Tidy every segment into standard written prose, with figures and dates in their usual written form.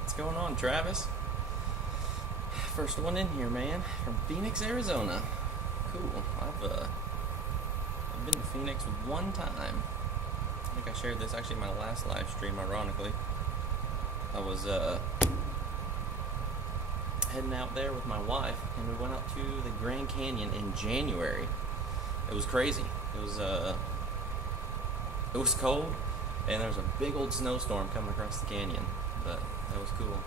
What's going on, Travis? First one in here, man, from Phoenix, Arizona. Cool. I've been to Phoenix one time. I think I shared this actually in my last live stream, ironically. I was heading out there with my wife, and we went out to the Grand Canyon in January. It was crazy. It was cold, and there was a big old snowstorm coming across the canyon, but that was cool.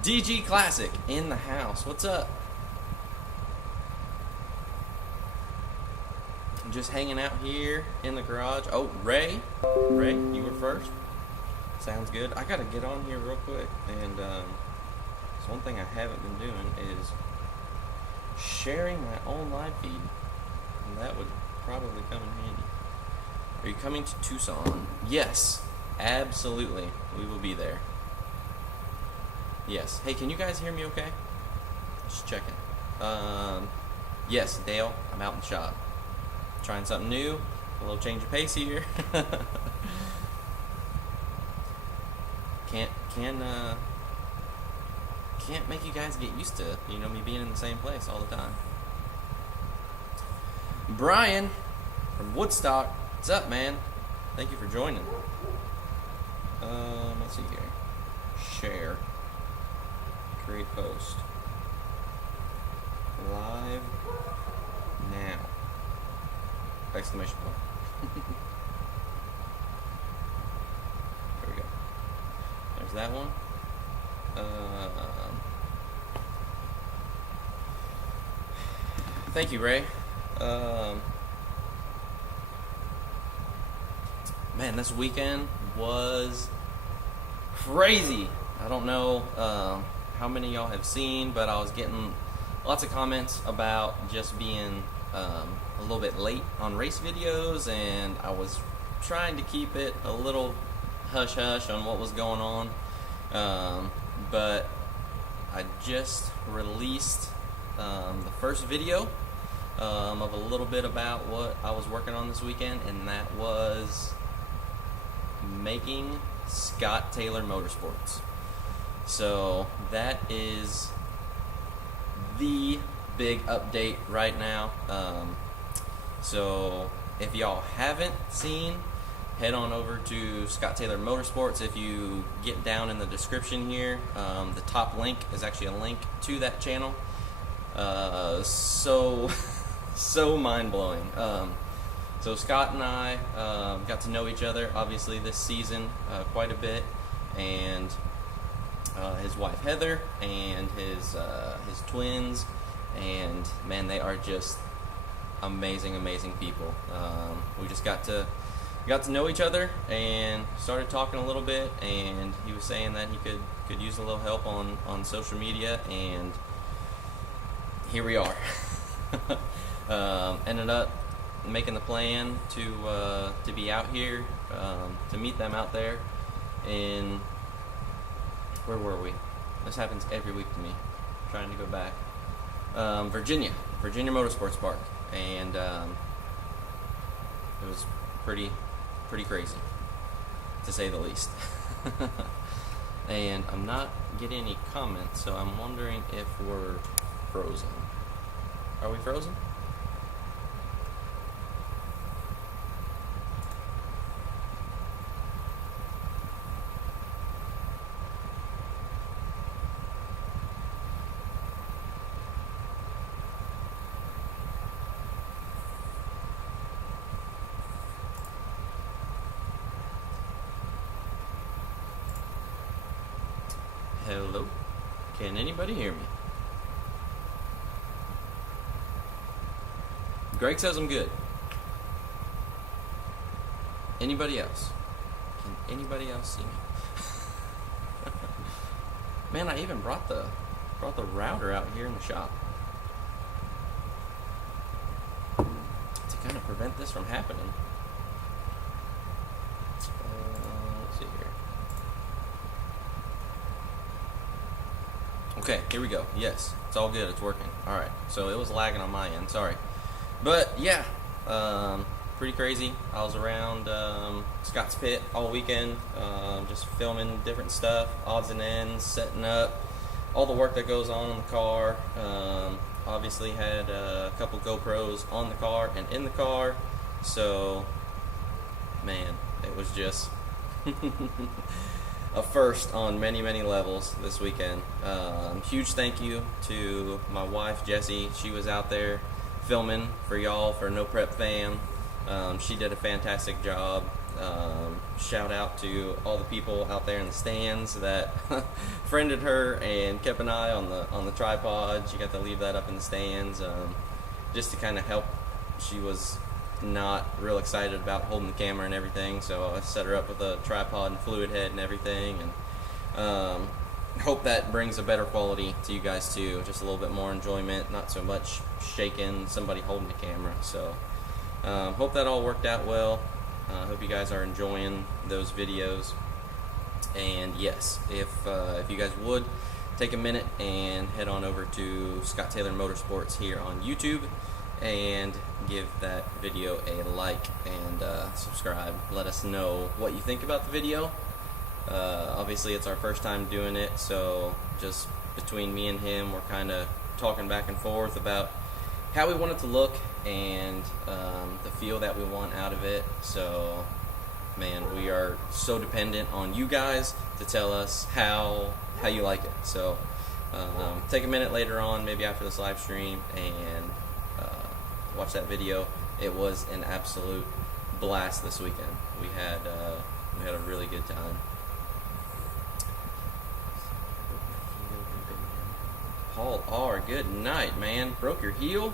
DG Classic in the house. What's up? I'm just hanging out here in the garage. Oh, Ray, you were first. Sounds good. I gotta get on here real quick, and so one thing I haven't been doing is sharing my own live feed, and that would probably come in handy. Are you coming to Tucson? Yes, absolutely. We will be there. Yes. Hey, can you guys hear me okay? Just checking. Yes, Dale, I'm out in the shop. Trying something new. A little change of pace here. Can't make you guys get used to, me being in the same place all the time. Brian from Woodstock, what's up, man? Thank you for joining. Let's see here. Share. Create post. Live now. Exclamation point. There we go. There's that one. Thank you, Ray. Man, this weekend was crazy. I don't know how many of y'all have seen, but I was getting lots of comments about just being a little bit late on race videos, and I was trying to keep it a little hush-hush on what was going on. But I just released the first video of a little bit about what I was working on this weekend, and that was making Scott Taylor Motorsports. So that is the big update right now. So if y'all haven't seen, head on over to Scott Taylor Motorsports. If you get down in the description here, the top link is actually a link to that channel. So mind-blowing. So Scott and I got to know each other, obviously, this season quite a bit, and his wife Heather and his twins, and man, they are just amazing people. We just got to know each other and started talking a little bit, and he was saying that he could use a little help on social media, and here we are. Ended up making the plan to be out here to meet them out there in, where were we? This happens every week to me. I'm trying to go back. Virginia Motorsports Park, and it was pretty crazy, to say the least. And I'm not getting any comments, so I'm wondering if we're frozen. Are we frozen? Hello? Can anybody hear me? Greg says I'm good. Anybody else? Can anybody else see me? Man, I even brought the router out here in the shop to kind of prevent this from happening. Let's see here. Okay, here we go. Yes, it's all good. It's working. All right. So it was lagging on my end. Sorry. But yeah, pretty crazy. I was around Scott's Pit all weekend, just filming different stuff, odds and ends, setting up, all the work that goes on in the car. Obviously had a couple GoPros on the car and in the car, so man, it was just a first on many, many levels this weekend. Huge thank you to my wife, Jessie. She was out there filming for y'all for No Prep Fam. She did a fantastic job. Shout out to all the people out there in the stands that friended her and kept an eye on the tripod. She got to leave that up in the stands, just to kind of help. She was not real excited about holding the camera and everything, so I set her up with a tripod and fluid head and everything, and hope that brings a better quality to you guys too. Just a little bit more enjoyment, not so much shaking, somebody holding the camera. So hope that all worked out well. Hope you guys are enjoying those videos. And yes, if you guys would take a minute and head on over to Scott Taylor Motorsports here on YouTube and give that video a like and subscribe. Let us know what you think about the video. Obviously it's our first time doing it, so just between me and him, we're kind of talking back and forth about how we want it to look and the feel that we want out of it. So man, we are so dependent on you guys to tell us how you like it. So take a minute later on, maybe after this live stream, and watch that video. It was an absolute blast this weekend. We had a really good time. Paul R., good night, man. Broke your heel?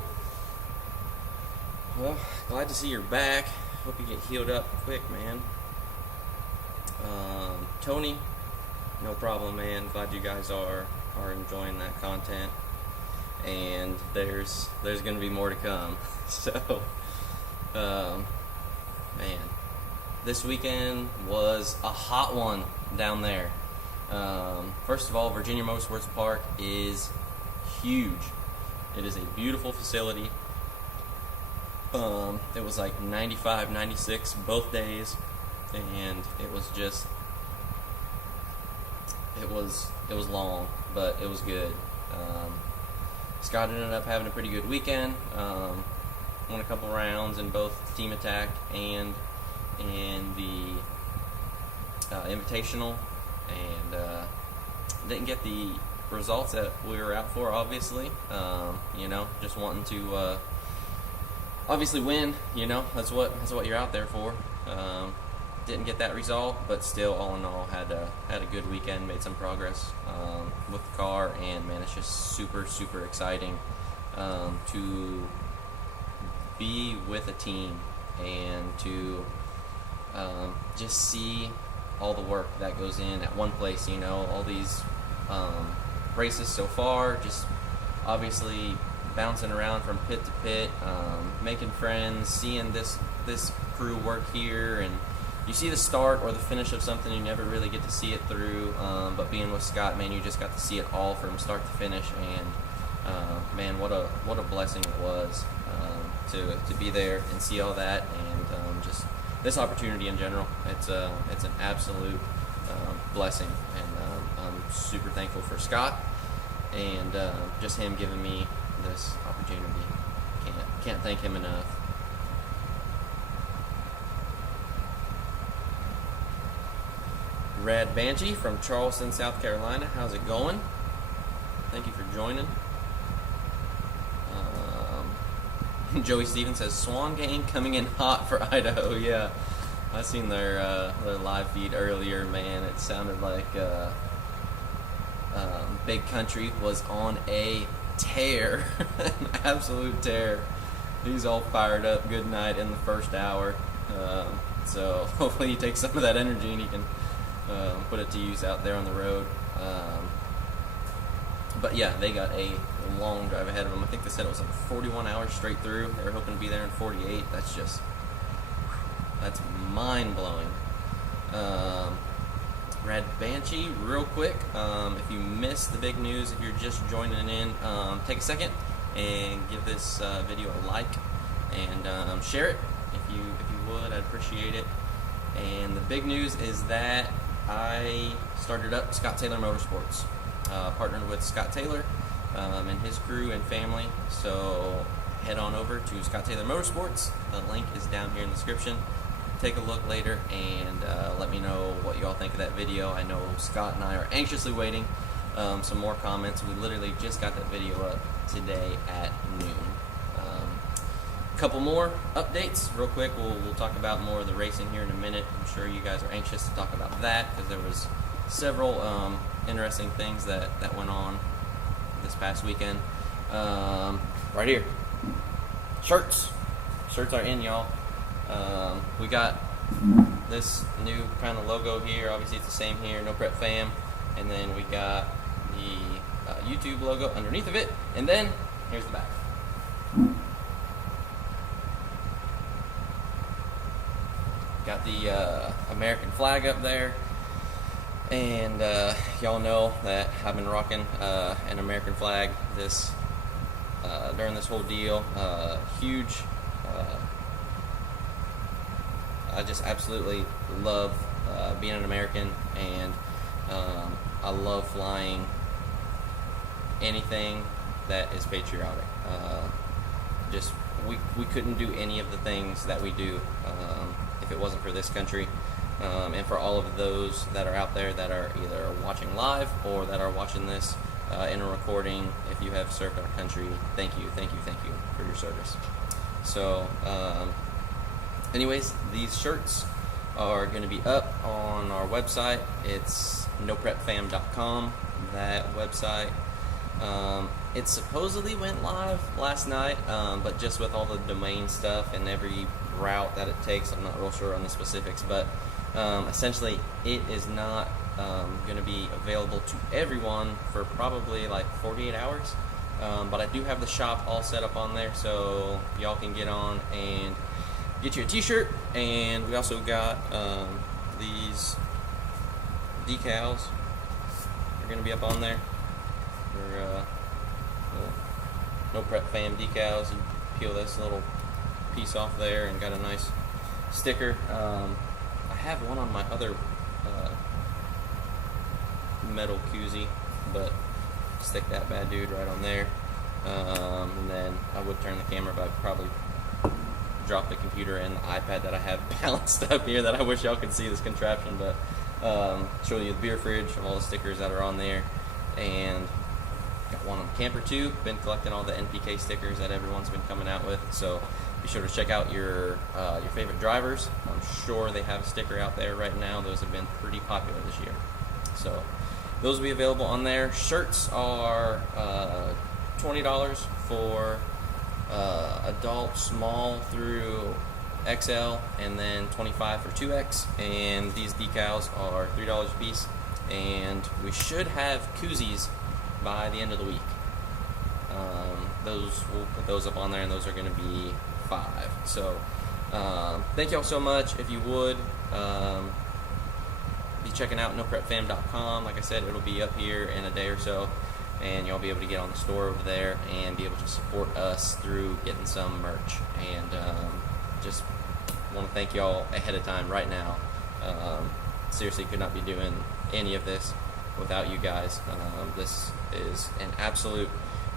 Well, glad to see you're back. Hope you get healed up quick, man. Tony, no problem, man. Glad you guys are enjoying that content, and there's gonna be more to come. So man, this weekend was a hot one down there. First of all, Virginia Motorsports Park is huge. It is a beautiful facility. It was like 95, 96 both days, and it was long, but it was good. Scott ended up having a pretty good weekend. Won a couple rounds in both Team Attack and in the Invitational, and didn't get the results that we were out for, obviously. Just wanting to obviously win. That's what you're out there for. Didn't get that result, but still, all in all, had a good weekend. Made some progress with the car, and man, it's just super, super exciting to be with a team and to just see all the work that goes in at one place. All these races so far, just obviously bouncing around from pit to pit, making friends, seeing this crew work here, and you see the start or the finish of something, you never really get to see it through, but being with Scott, man, you just got to see it all from start to finish, and man, what a blessing it was to be there and see all that, and just this opportunity in general. It's an absolute blessing, and I'm super thankful for Scott and just him giving me this opportunity. Can't thank him enough. Rad Banshee from Charleston, South Carolina. How's it going? Thank you for joining. Joey Stevens says Swan Gang coming in hot for Idaho. Yeah, I seen their live feed earlier. Man, it sounded like Big Country was on a tear, an absolute tear. He's all fired up. Good night in the first hour. So hopefully he takes some of that energy and he can put it to use out there on the road. But yeah, they got a long drive ahead of them. I think they said it was like 41 hours straight through. They were hoping to be there in 48. That's mind-blowing. Rad Banshee, real quick, if you missed the big news, if you're just joining in, take a second and give this video a like and share it if you would. I'd appreciate it. And the big news is that I started up Scott Taylor Motorsports, partnered with Scott Taylor and his crew and family. So head on over to Scott Taylor Motorsports. The link is down here in the description. Take a look later and let me know what you all think of that video. I know Scott and I are anxiously waiting some more comments. We literally just got that video up today at noon. Couple more updates real quick. We'll talk about more of the racing here in a minute. I'm sure you guys are anxious to talk about that because there was several interesting things that went on this past weekend. Right here, shirts are in, y'all. We got this new kind of logo here. Obviously it's the same here, No Prep Fam, and then we got the YouTube logo underneath of it, and then here's the back. Got the American flag up there, and y'all know that I've been rocking an American flag during this whole deal. Huge. I just absolutely love being an American, and I love flying anything that is patriotic. We couldn't do any of the things that we do if it wasn't for this country, and for all of those that are out there that are either watching live or that are watching this in a recording. If you have served our country, thank you for your service. So anyways, these shirts are going to be up on our website. It's noprepfam.com, that website. It supposedly went live last night, but just with all the domain stuff and every route that it takes, I'm not real sure on the specifics, but essentially it is not going to be available to everyone for probably like 48 hours. But I do have the shop all set up on there, so y'all can get on and get you a t-shirt. And we also got these decals are going to be up on there. They're No Prep Fam decals. You peel this little piece off there and got a nice sticker. I have one on my other metal koozie, but stick that bad dude right on there. And then I would turn the camera, but I'd probably drop the computer and the iPad that I have balanced up here that I wish y'all could see this contraption, but show you the beer fridge of all the stickers that are on there. And got one on the camper too. Been collecting all the NPK stickers that everyone's been coming out with, so be sure to check out your favorite drivers. I'm sure they have a sticker out there right now. Those have been pretty popular this year, so those will be available on there. Shirts are $20 for adult, small through XL, and then $25 for 2X. And these decals are $3 a piece. And we should have koozies by the end of the week. We'll put those up on there, and those are going to be $5. So thank y'all so much. If you would be checking out noprepfam.com. Like I said, it'll be up here in a day or so, and you'll be able to get on the store over there and be able to support us through getting some merch. And just want to thank y'all ahead of time right now. Seriously, could not be doing any of this without you guys. This is an absolute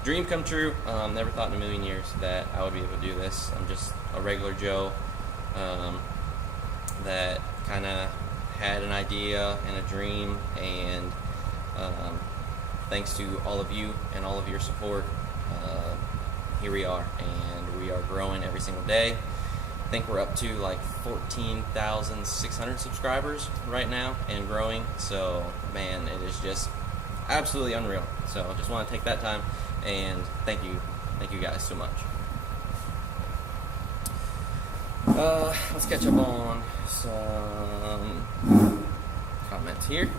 dream come true. Never thought in a million years that I would be able to do this. I'm just a regular Joe that kind of had an idea and a dream, and thanks to all of you and all of your support, here we are, and we are growing every single day. I think we're up to like 14,600 subscribers right now and growing. So man, it is just absolutely unreal. So I just want to take that time and thank you guys so much. Let's catch up on some comments here.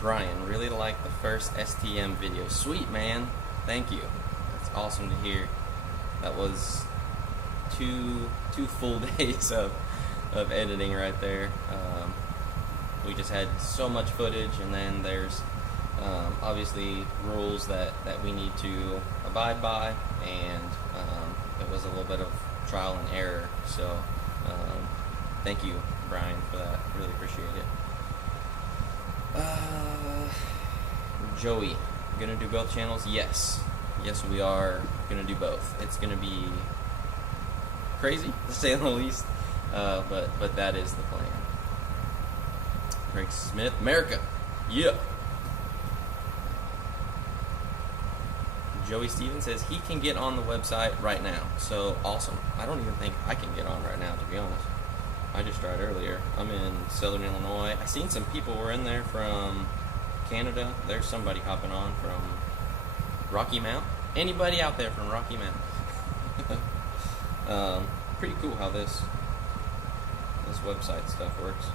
Brian, really like the first STM video. Sweet, man. Thank you. That's awesome to hear. That was two full days of editing right there. We just had so much footage, and then there's Obviously, rules that we need to abide by, and it was a little bit of trial and error. So, thank you, Brian, for that. Really appreciate it. Joey, gonna do both channels? Yes, we are gonna do both. It's gonna be crazy, to say the least, but that is the plan. Greg Smith, America, yeah. Joey Stevens says he can get on the website right now. So awesome. I don't even think I can get on right now, to be honest. I just tried earlier. I'm in Southern Illinois. I seen some people were in there from Canada. There's somebody hopping on from Rocky Mount. Anybody out there from Rocky Mount? Pretty cool how this website stuff works.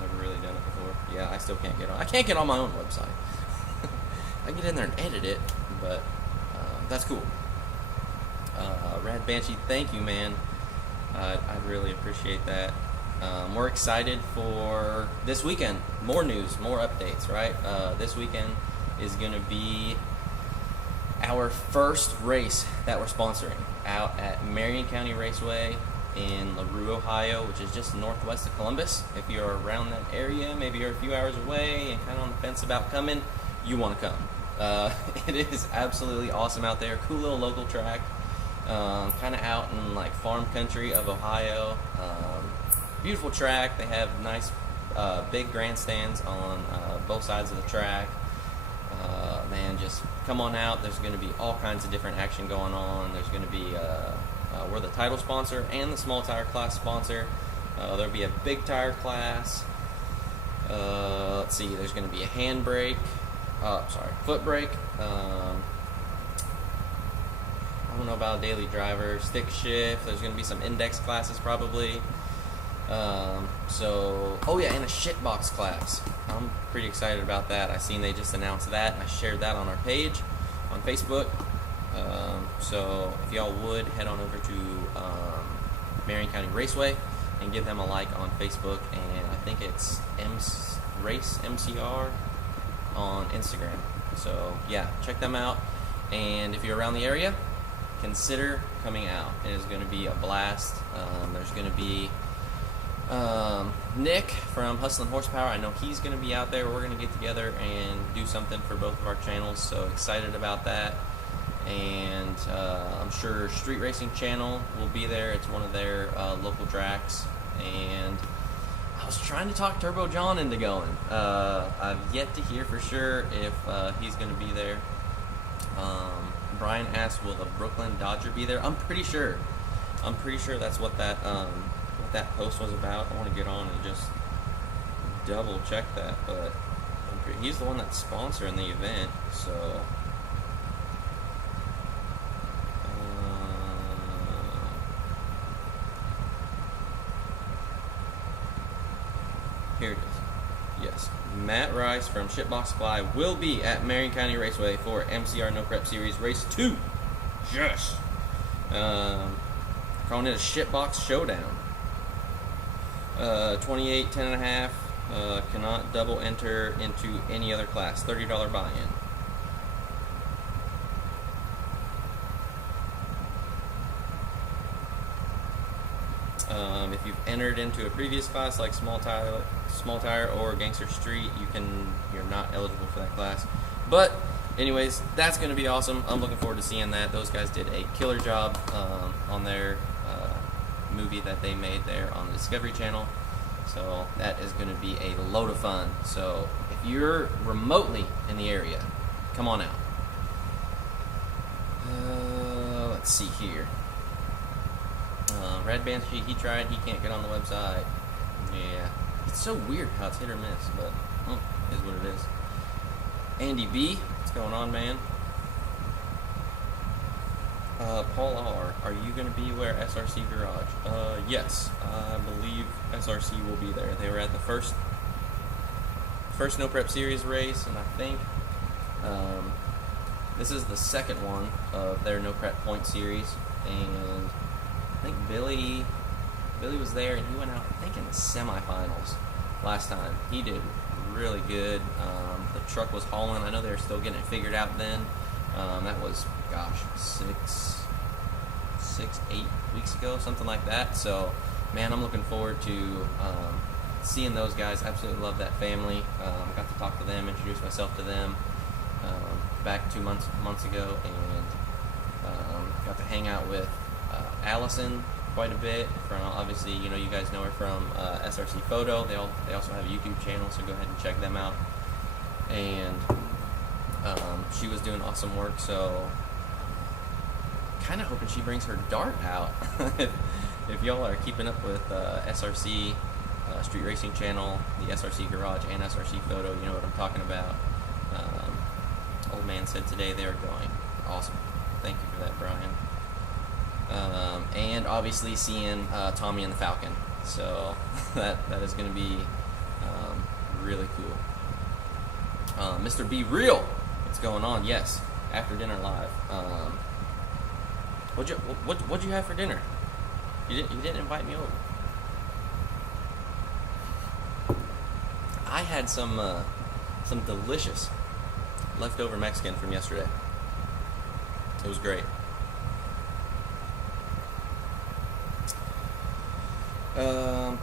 Never really done it before. Yeah, I still can't get on. I can't get on my own website. I get in there and edit it, but that's cool. Rad Banshee, thank you, man. I really appreciate that. We're excited for this weekend. More news, more updates, right? This weekend is going to be our first race that we're sponsoring out at Marion County Raceway in LaRue, Ohio, which is just northwest of Columbus. If you're around that area, maybe you're a few hours away and kind of on the fence about coming, you want to come. It is absolutely awesome out there. Cool little local track, kind of out in like farm country of Ohio. Beautiful track. They have nice big grandstands on both sides of the track. Man, just come on out. There's going to be all kinds of different action going on. There's going to be we're the title sponsor and the small tire class sponsor. There'll be a big tire class. Let's see. There's going to be a handbrake. Foot brake. I don't know about daily driver, stick shift. There's going to be some index classes probably. And a shitbox class. I'm pretty excited about that. I seen they just announced that, and I shared that on our page on Facebook. So if y'all would head on over to Marion County Raceway and give them a like on Facebook, and I think it's Race MCR on Instagram. So yeah, check them out, and if you're around the area, consider coming out. It is going to be a blast. There's going to be Nick from Hustlin' Horsepower. I know he's going to be out there. We're going to get together and do something for both of our channels, so excited about that. And I'm sure Street Racing Channel will be there. It's one of their local tracks, and I was trying to talk Turbo John into going. I've yet to hear for sure if he's going to be there. Brian asked, will the Brooklyn Dodger be there? I'm pretty sure that's what that post was about. I want to get on and just double check that, but he's the one that's sponsoring the event, so here it is. Yes, Matt Rice from Shitbox Supply will be at Marion County Raceway for MCR No Prep Series Race 2. Yes. Calling it a Shitbox Showdown. 28, 10.5. Cannot double enter into any other class. $30 buy-in. If you've entered into a previous class like small tire or gangster street, you're not eligible for that class. But anyways, that's going to be awesome. I'm looking forward to seeing that. Those guys did a killer job on their movie that they made there on the Discovery Channel. So that is going to be a load of fun. So if you're remotely in the area, come on out. Let's see here. Red Banshee, he tried. He can't get on the website. Yeah. It's so weird how it's hit or miss, but it is what it is. Andy B, what's going on, man? Paul R, are you going to be where SRC Garage? Yes, I believe SRC will be there. They were at the first No Prep Series race, and I think this is the second one of their No Prep Point Series, and I think Billy was there, and he went out, I think, in the semifinals last time. He did really good. The truck was hauling. I know they were still getting it figured out then. That was, gosh, 8 weeks ago, something like that. So, man, I'm looking forward to seeing those guys. Absolutely love that family. Got to talk to them, introduce myself to them back 2 months ago, and got to hang out with Allison quite a bit. From, obviously, you guys know her from SRC Photo. They also have a YouTube channel, so go ahead and check them out. And she was doing awesome work, so kind of hoping she brings her dart out. if y'all are keeping up with SRC Street Racing Channel, the SRC Garage, and SRC Photo, you know what I'm talking about. Old man said today they were going. Awesome. Thank you for that, Brian. And obviously seeing Tommy and the Falcon. So that is going to be really cool. Mr. Be Real, what's going on? Yes, after dinner live. What'd you have for dinner? You didn't invite me over. I had some delicious leftover Mexican from yesterday. It was great.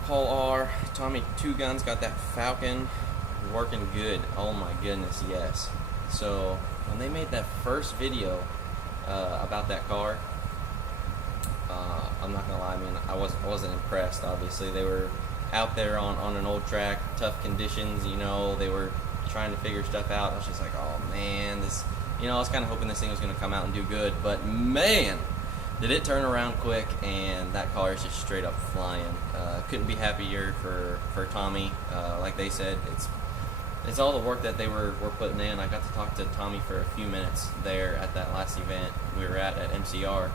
Paul R. Tommy Two Guns got that Falcon working good. Oh my goodness, yes. So when they made that first video about that car, I'm not gonna lie, man, I wasn't impressed. Obviously, they were out there on an old track, tough conditions. They were trying to figure stuff out. I was just like, oh man, this. I was kind of hoping this thing was gonna come out and do good, but man, did it turn around quick, and that car is just straight up flying. Couldn't be happier for Tommy. Like they said, it's all the work that they were putting in. I got to talk to Tommy for a few minutes there at that last event we were at MCR,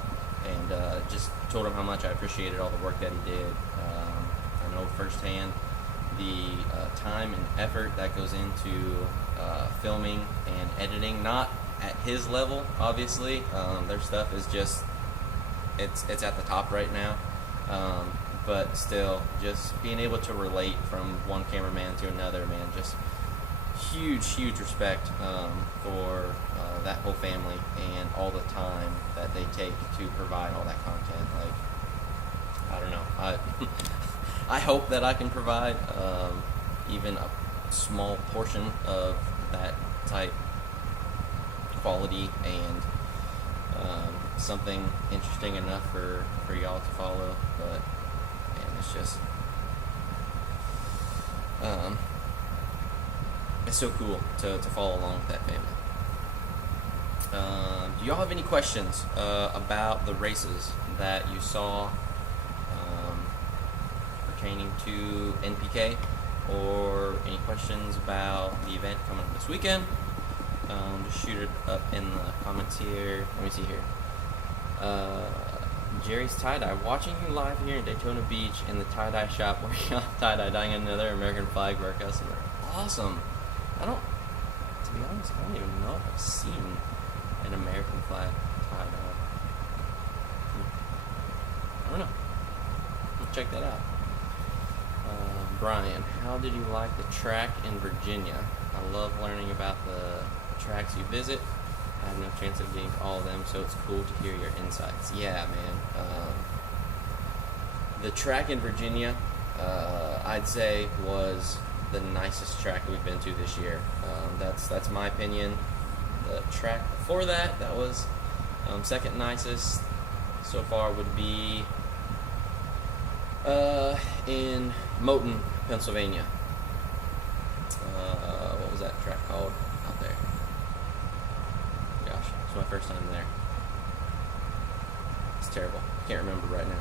and just told him how much I appreciated all the work that he did. I know firsthand the time and effort that goes into filming and editing. Not at his level, obviously. Their stuff is just it's at the top right now. But still, just being able to relate from one cameraman to another, man, just huge respect for that whole family and all the time that they take to provide all that content. Like, I don't know, I hope that I can provide even a small portion of that type quality and something interesting enough for y'all to follow. But man, it's just it's so cool to follow along with that family. Do y'all have any questions about the races that you saw pertaining to NPK, or any questions about the event coming up this weekend? Just shoot it up in the comments here. Let me see here. Jerry's tie-dye. Watching you live here in Daytona Beach in the tie-dye shop working on tie-dye, dyeing another American flag for our customer. Awesome. To be honest, I don't even know if I've seen an American flag tie-dye. I don't know. Let's check that out. Brian, how did you like the track in Virginia? I love learning about the tracks you visit. I have no chance of getting to all of them, so it's cool to hear your insights. Yeah, man. The track in Virginia, I'd say, was the nicest track we've been to this year. That's my opinion. The track before that was second nicest so far would be in Moton, Pennsylvania. What was that track called out there? Gosh, it's my first time there. It's terrible. Can't remember right now.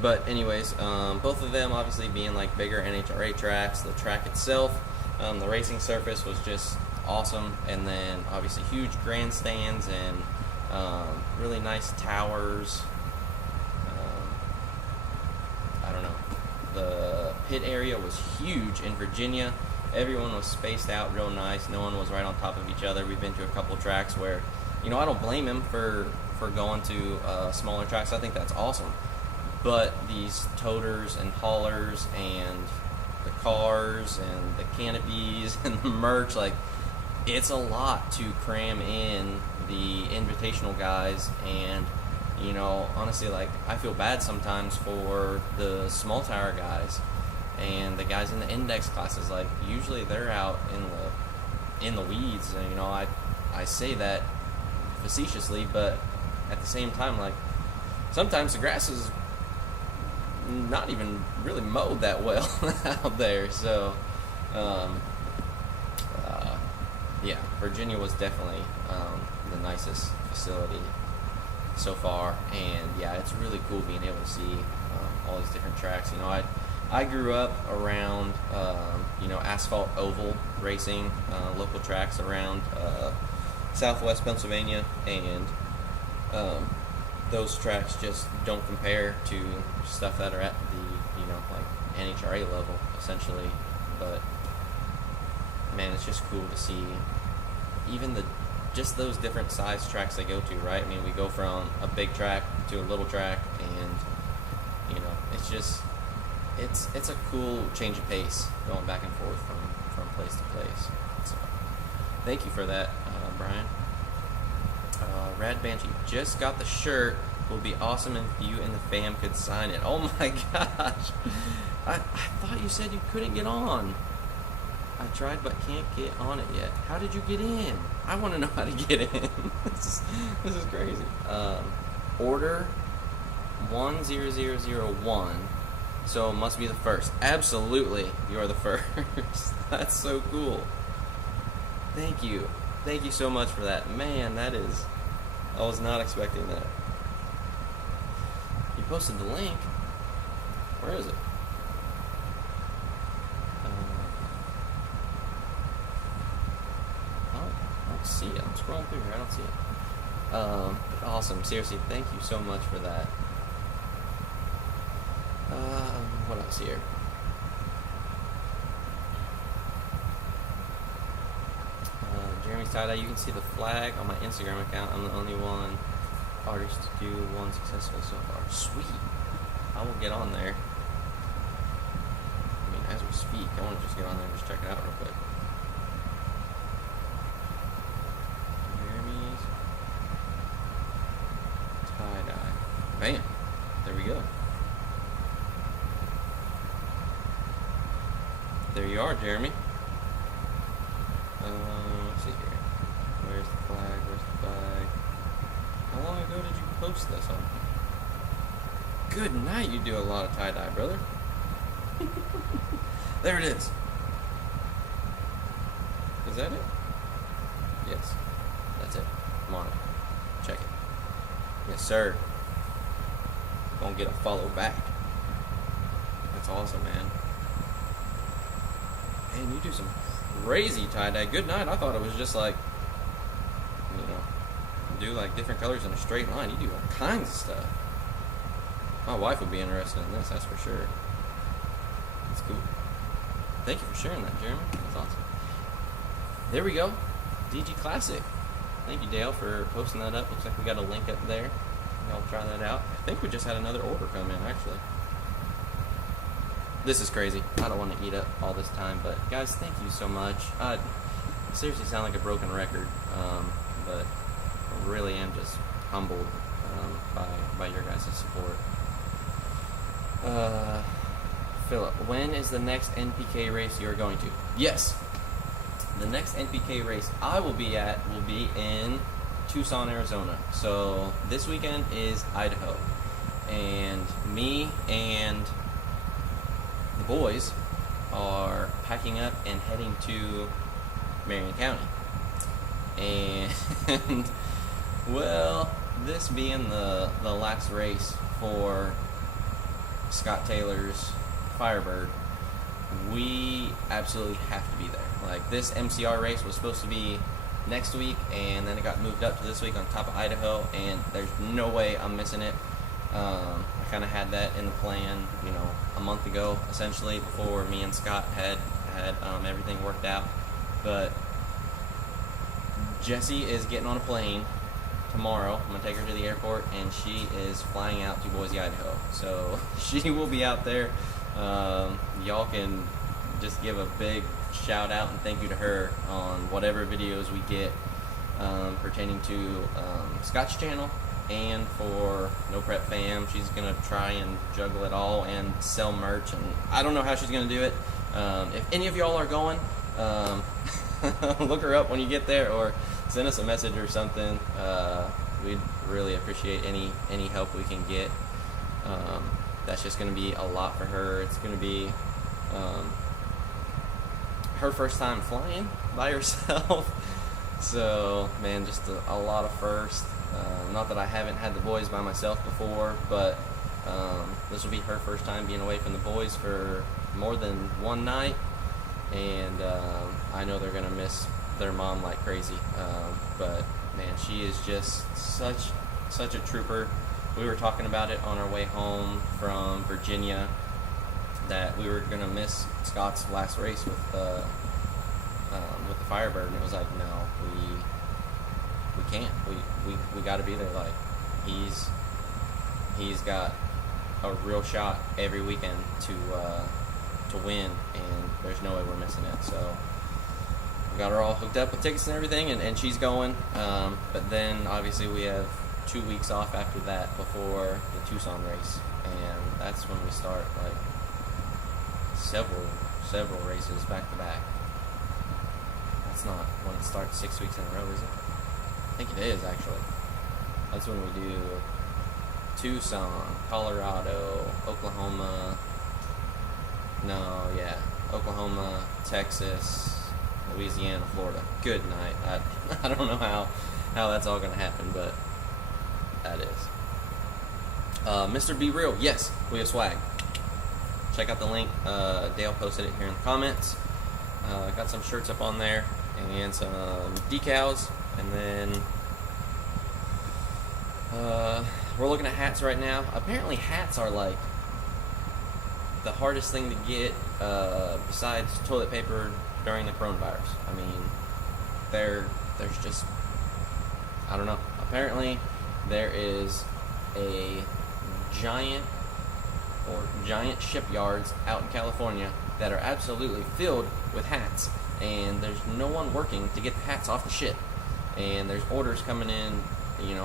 But anyways, both of them obviously being like bigger NHRA tracks. The track itself, the racing surface was just awesome, and then obviously huge grandstands and really nice towers. I don't know. The pit area was huge in Virginia. Everyone was spaced out real nice. No one was right on top of each other. We've been to a couple tracks where, I don't blame him for going to smaller tracks. I think that's awesome. But these toters and haulers and the cars and the canopies and the merch. Like, it's a lot to cram in the invitational guys, and you know, honestly, like, I feel bad sometimes for the small tire guys and the guys in the index classes. Like, usually they're out in the weeds, and you know, I say that facetiously, but at the same time, like, sometimes the grass is not even really mowed that well out there. So yeah, Virginia was definitely the nicest facility so far, and yeah, it's really cool being able to see all these different tracks. You know, I grew up around you know, asphalt oval racing, local tracks around Southwest Pennsylvania, and those tracks just don't compare to stuff that are at the, you know, like NHRA level essentially. But man, it's just cool to see even just those different size tracks they go to, right? I mean, we go from a big track to a little track, and you know, it's just it's a cool change of pace going back and forth from place to place. So thank you for that, Brian. Rad Banshee just got the shirt. Will be awesome if you and the fam could sign it. Oh my gosh, I thought you said you couldn't get on. I tried but can't get on it yet. How did you get in? I want to know how to get in. This is crazy. Order 10001. So it must be the first. Absolutely, you are the first. That's so cool. Thank you. Thank you so much for that. Man, I was not expecting that. You posted the link. Where is it? I don't see it. I'm scrolling through here. I don't see it. But awesome. Seriously, thank you so much for that. What else here? Jeremy's tie-dye. You can see the flag on my Instagram account. I'm the only one artist to do one successful so far. Sweet. I will get on there. I mean, as we speak, I want to just get on there and just check it out real quick. Jeremy's tie-dye. Bam. There we go. There you are, Jeremy. Let's see here. Where's the flag? Where's the flag? How long ago did you post this on? Good night, you do a lot of tie-dye, brother. There it is. Is that it? Yes. That's it. I'm on it. Check it. Yes, sir. Gonna get a follow back. That's awesome, man. Man, you do some crazy tie-dye. Good night. I thought it was just like, you know, do like different colors in a straight line. You do all kinds of stuff. My wife would be interested in this, that's for sure. That's cool. Thank you for sharing that, Jeremy. That's awesome. There we go. DG Classic. Thank you, Dale, for posting that up. Looks like we got a link up there. Y'all try that out. I think we just had another order come in, actually. This is crazy. I don't want to eat up all this time, but guys, thank you so much. I seriously sound like a broken record, but I really am just humbled by your guys' support. Philip, when is the next NPK race you are going to? Yes, the next NPK race I will be at will be in Tucson, Arizona. So this weekend is Idaho, and me and the boys are packing up and heading to Marion County. And well, this being the last race for Scott Taylor's Firebird, we absolutely have to be there. Like, this MCR race was supposed to be next week, and then it got moved up to this week on top of Idaho, and there's no way I'm missing it. I kind of had that in the plan, you know, a month ago, essentially, before me and Scott had everything worked out. But Jessie is getting on a plane tomorrow. I'm going to take her to the airport, and she is flying out to Boise, Idaho. So she will be out there. Y'all can just give a big shout out and thank you to her on whatever videos we get pertaining to Scott's channel and for No Prep Fam. She's gonna try and juggle it all and sell merch, and I don't know how she's gonna do it. If any of y'all are going, look her up when you get there, or send us a message or something. We'd really appreciate any help we can get. That's just going to be a lot for her. It's going to be her first time flying by herself. So, man, just a lot of firsts. Not that I haven't had the boys by myself before, but this will be her first time being away from the boys for more than one night. And I know they're going to miss their mom like crazy. But, man, she is just such a trooper. We were talking about it on our way home from Virginia, that we were gonna miss Scott's last race with the Firebird, and it was like, no, we can't. We got to be there. Like, he's got a real shot every weekend to win, and there's no way we're missing it. So we got her all hooked up with tickets and everything, and she's going. But then obviously we have 2 weeks off after that before the Tucson race, and that's when we start like several races back to back. That's not when it starts 6 weeks in a row, is it? I think it is, actually. That's when we do Tucson, Colorado, Oklahoma. No, yeah, Oklahoma, Texas, Louisiana, Florida. Good night. I don't know how that's all going to happen, but that is. Mr. Be Real, yes, we have swag. Check out the link. Dale posted it here in the comments. Got some shirts up on there and some decals, and then we're looking at hats right now. Apparently hats are like the hardest thing to get besides toilet paper during the coronavirus. I mean, there's just, I don't know. Apparently there is a giant shipyards out in California that are absolutely filled with hats, and there's no one working to get the hats off the ship, and there's orders coming in,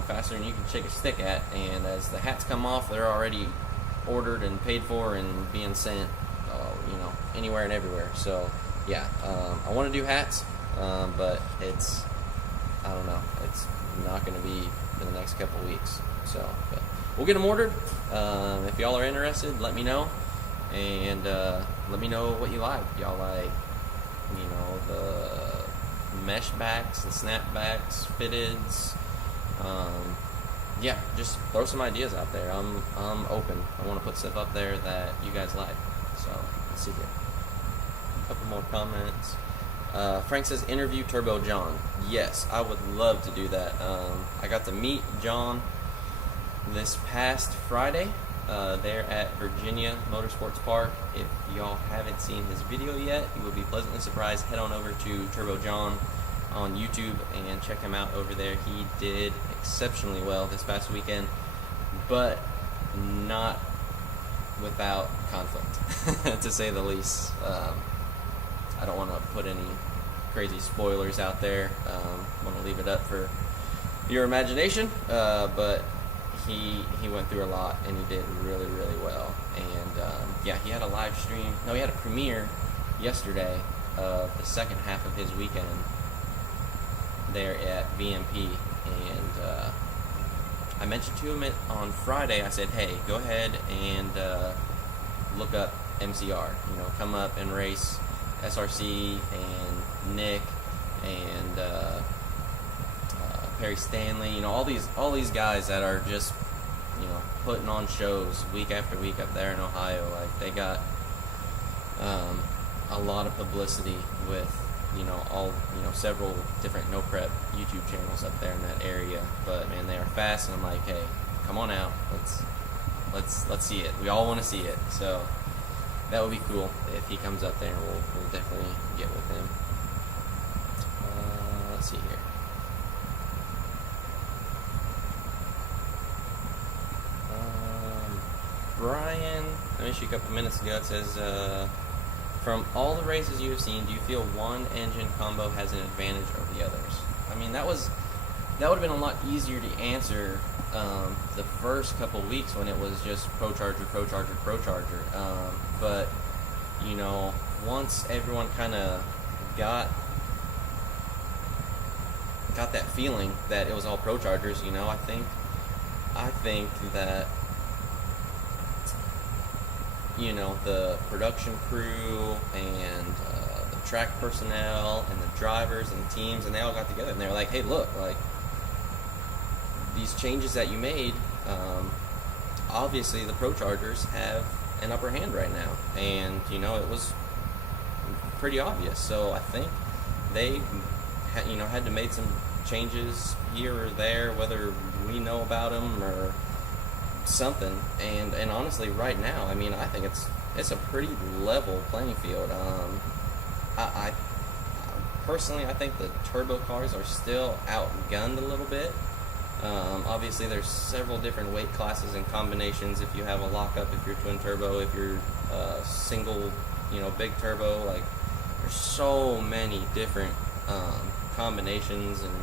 faster than you can shake a stick at, and as the hats come off, they're already ordered and paid for and being sent anywhere and everywhere. So yeah, I want to do hats, but I don't know, it's not going to be in the next couple weeks. So, but we'll get them ordered. If y'all are interested, let me know, and let me know what you like. Y'all like, the mesh backs, the snapbacks, fitteds. Yeah, just throw some ideas out there. I'm open. I want to put stuff up there that you guys like. So let's see here. A couple more comments. Frank says, interview Turbo John. Yes, I would love to do that. I got to meet John this past Friday there at Virginia Motorsports Park. If y'all haven't seen his video yet, you will be pleasantly surprised. Head on over to Turbo John on YouTube and check him out over there. He did exceptionally well this past weekend, but not without conflict, to say the least. I don't want to put any crazy spoilers out there. I want to leave it up for your imagination, but he went through a lot, and he did really, really well. And yeah, he had a live stream. No, he had a premiere yesterday of the second half of his weekend there at VMP, and I mentioned to him on Friday. I said, hey, go ahead and look up MCR. Come up and race SRC and Nick and Perry Stanley. All these guys that are just putting on shows week after week up there in Ohio. Like, they got a lot of publicity with several different no prep YouTube channels up there in that area. But man, they are fast, and I'm like, hey, come on out, let's see it. We all want to see it. So that would be cool if he comes up there, and we'll definitely get with him. Let's see here. Brian, I missed you a couple minutes ago. It says from all the races you have seen, do you feel one engine combo has an advantage over the others? I mean, that would have been a lot easier to answer the first couple weeks when it was just Pro Charger. But you know, once everyone kind of got that feeling that it was all Pro Chargers, you know, I think that, you know, the production crew and the track personnel and the drivers and the teams, and they all got together and they were like, hey, look, like, these changes that you made, obviously the Pro Chargers have an upper hand right now, and you know, it was pretty obvious. So I think they had to make some changes here or there, whether we know about them or something. And honestly, right now, I mean, I think it's a pretty level playing field. I personally, I think the turbo cars are still outgunned a little bit. Obviously, there's several different weight classes and combinations. If you have a lockup, if you're twin turbo, if you're single, you know, big turbo, like, there's so many different combinations. And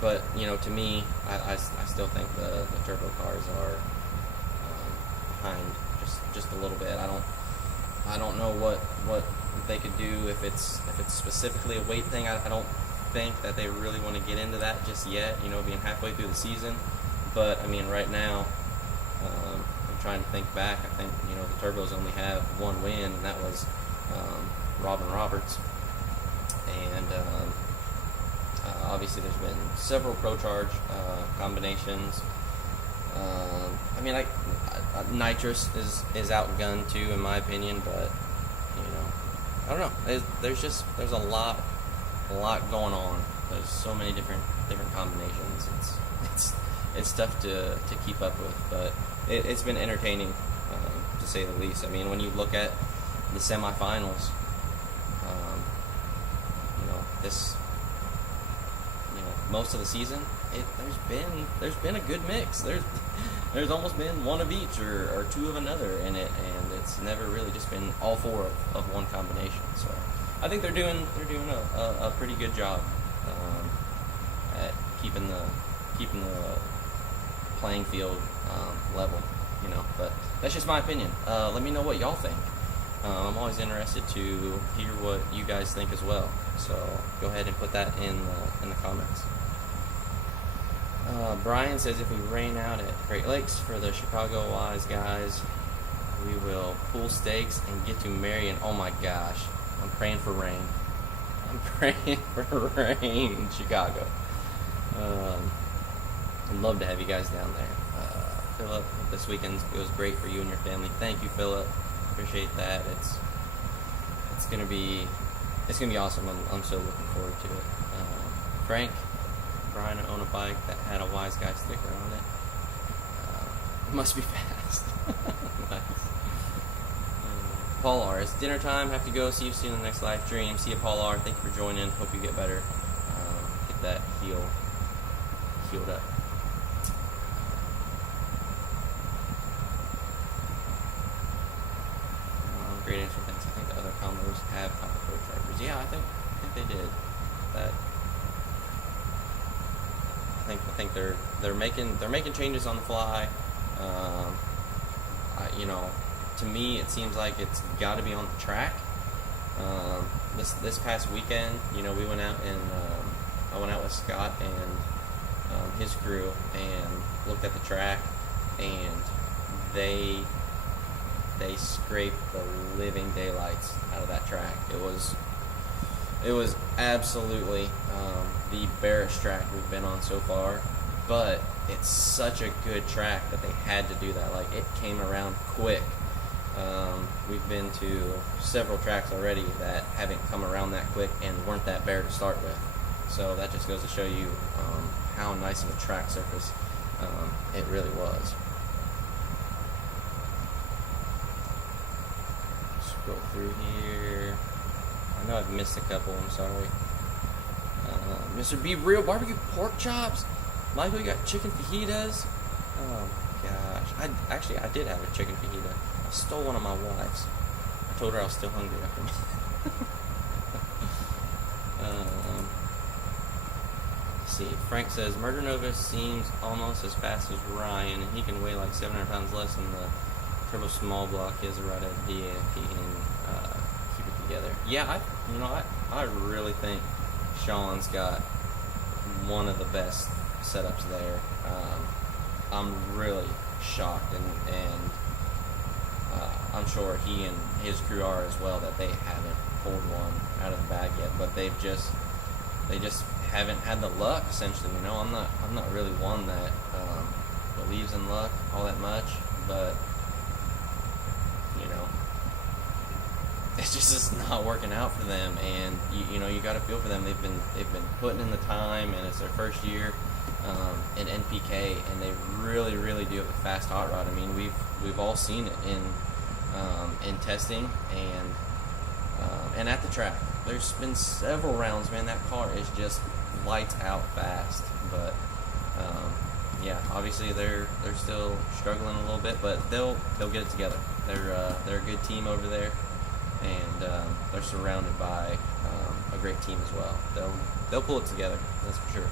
but you know, to me, I still think the turbo cars are behind just a little bit. I don't know what they could do if it's specifically a weight thing. I don't think that they really want to get into that just yet, you know, being halfway through the season. But I mean, right now, I'm trying to think back. I think, you know, the turbos only have one win, and that was Robin Roberts. And obviously, there's been several Pro Charge combinations. I mean, nitrous is outgunned too, in my opinion. But you know, I don't know. There's a lot going on. There's so many different combinations. It's tough to keep up with, but it's been entertaining, to say the least. I mean, when you look at the semifinals, you know, most of the season, there's been a good mix. There's almost been one of each or two of another in it, and it's never really just been all four of one combination. So I think they're doing a pretty good job at keeping the playing field level, you know. But that's just my opinion. Let me know what y'all think. I'm always interested to hear what you guys think as well. So go ahead and put that in the comments. Brian says, if we rain out at Great Lakes for the Chicago Wise guys, we will pull stakes and get to Marion. Oh my gosh. I'm praying for rain. I'm praying for rain in Chicago. I'd love to have you guys down there. Philip, this weekend goes great for you and your family. Thank you, Philip. Appreciate that. It's gonna be awesome. I'm so looking forward to it. Frank, Brian, I own a bike that had a Wise Guy sticker on it. It must be fast. Nice. Paul R. It's dinner time. Have to go. See you soon in the next live stream. See you, Paul R. Thank you for joining. Hope you get better. Get that healed up. Great answer. Thanks. I think the other combos have Pro Chargers. Yeah, I think they did. That. I think they're making changes on the fly. You know, to me, it seems like it's got to be on the track. This past weekend, you know, we went out and I went out with Scott and his crew and looked at the track, and they scraped the living daylights out of that track. It was absolutely the barest track we've been on so far, but it's such a good track that they had to do that. Like, it came around quick. We've been to several tracks already that haven't come around that quick and weren't that bare to start with. So that just goes to show you how nice of a track surface it really was. Scroll through here. I know I've missed a couple. I'm sorry. Mr. Be Real Barbecue Pork Chops. Michael, you got chicken fajitas. Oh gosh, I did have a chicken fajita. I stole one of my wife's. I told her I was still hungry after let's see. Frank says Murder Nova seems almost as fast as Ryan, and he can weigh like 700 pounds less than the turbo small block. He has a right idea if he can keep it together. Yeah, I really think Sean's got one of the best setups there. I'm really shocked, and I'm sure he and his crew are as well, that they haven't pulled one out of the bag yet. But they just haven't had the luck. Essentially, I'm not really one that believes in luck all that much, but it's just not working out for them. And you got to feel for them. They've been putting in the time, and it's their first year in NPK, and they really do have a fast hot rod. I mean, we've all seen it in testing and at the track. There's been several rounds, man. That car is just lights out fast. But yeah, obviously they're still struggling a little bit, but they'll get it together. They're a good team over there, and they're surrounded by a great team as well. They'll pull it together. That's for sure.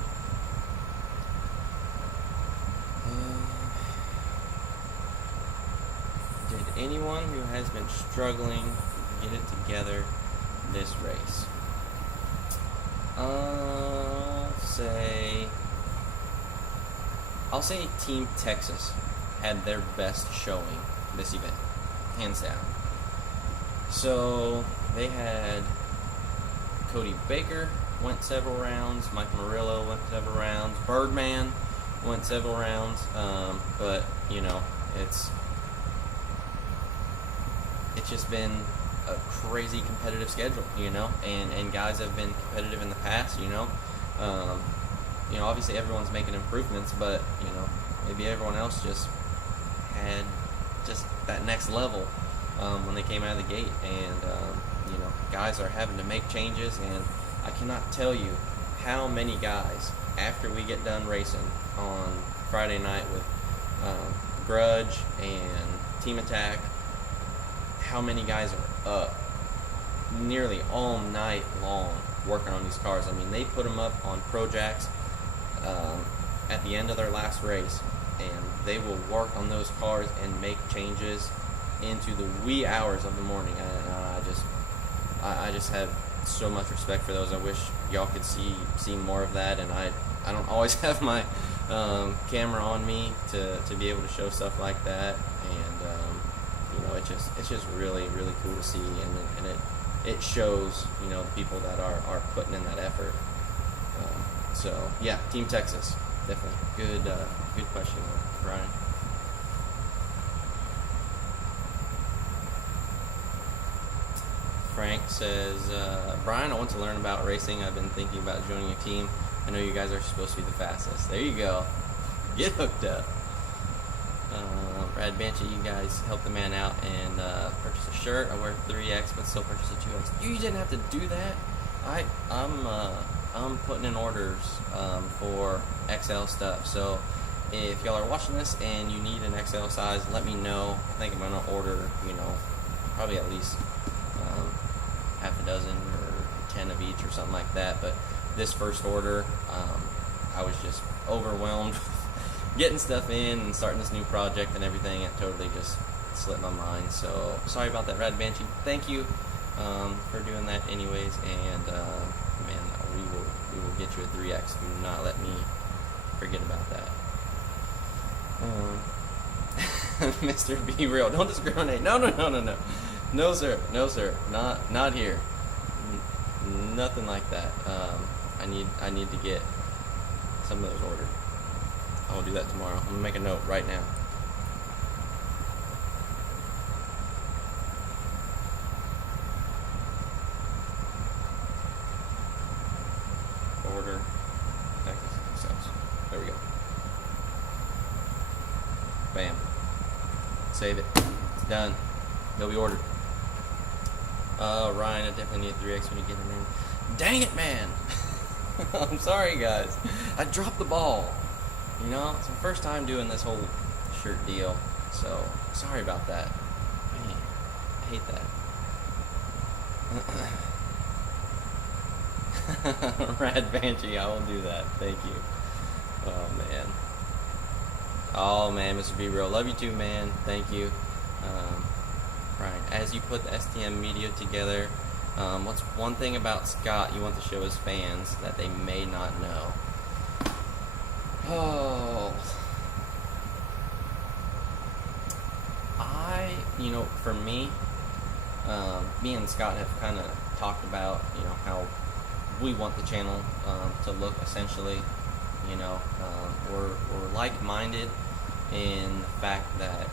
Did anyone who has been struggling get it together this race? I'll say Team Texas had their best showing this event, hands down. So they had Cody Baker went several rounds, Mike Murillo went several rounds, Birdman went several rounds, but it's just been a crazy competitive schedule, and guys have been competitive in the past, obviously everyone's making improvements, but maybe everyone else just had just that next level when they came out of the gate, and guys are having to make changes, and I cannot tell you how many guys, after we get done racing on Friday night with Grudge and Team Attack, how many guys are up nearly all night long working on these cars. I mean, they put them up on Projects at the end of their last race, and they will work on those cars and make changes into the wee hours of the morning. And I just have so much respect for those. I wish y'all could see more of that, and I don't always have my camera on me to be able to show stuff like that, and it's just really cool to see, and it shows the people that are putting in that effort. So yeah, Team Texas, definitely good question, Brian. Frank says, Brian, I want to learn about racing. I've been thinking about joining a team. I know you guys are supposed to be the fastest. There you go. Get hooked up. Brad Banshee, you guys helped the man out and purchase a shirt. I wear 3X, but still purchase a 2X. You didn't have to do that. I'm putting in orders for XL stuff. So if y'all are watching this and you need an XL size, let me know. I think I'm gonna order, probably at least half a dozen or 10 of each or something like that. But this first order, I was just overwhelmed getting stuff in and starting this new project and everything. It totally just slipped my mind. So sorry about that, Brad Banshee. Thank you for doing that anyways. And man, we will get you a 3X. Do not let me forget about that. Mr. Be Real, don't discriminate. No. No sir, not here. Nothing like that. I need to get some of those ordered. I will do that tomorrow. I'm gonna make a note right now. Order Texas. There we go. Bam. Save it. It's done. They'll be ordered. Ryan, I definitely need 3X when you get them in. Dang it, man! I'm sorry, guys. I dropped the ball. It's my first time doing this whole shirt deal, so sorry about that. Man, I hate that. Rad Banshee, I will do that. Thank you. Oh man, Mr. B Real, love you too, man. Thank you. Right, as you put the STM media together, what's one thing about Scott you want to show his fans that they may not know? Oh, for me, me and Scott have kind of talked about, how we want the channel to look. Essentially, we're like-minded in the fact that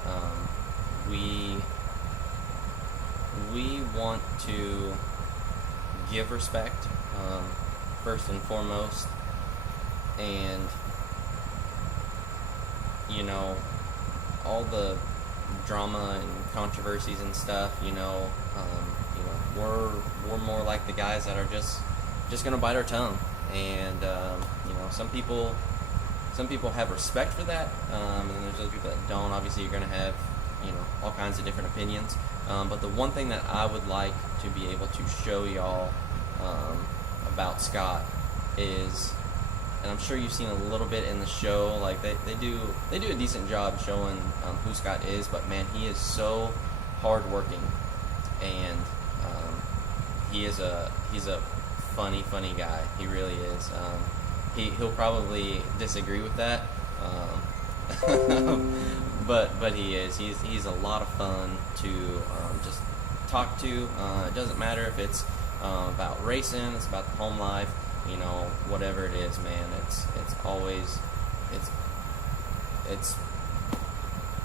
we want to give respect first and foremost, and all the drama and controversies and stuff. We're more like the guys that are just gonna bite our tongue, and some people have respect for that, and then there's other people that don't. Obviously, you're gonna have all kinds of different opinions, but the one thing that I would like to be able to show y'all about Scott is, and I'm sure you've seen a little bit in the show, like they do a decent job showing who Scott is, but man, he is so hardworking, and he's a funny guy. He really is. He'll probably disagree with that, but he is. He's a lot of fun to just talk to. It doesn't matter if it's about racing, it's about the home life, whatever it is, man. It's always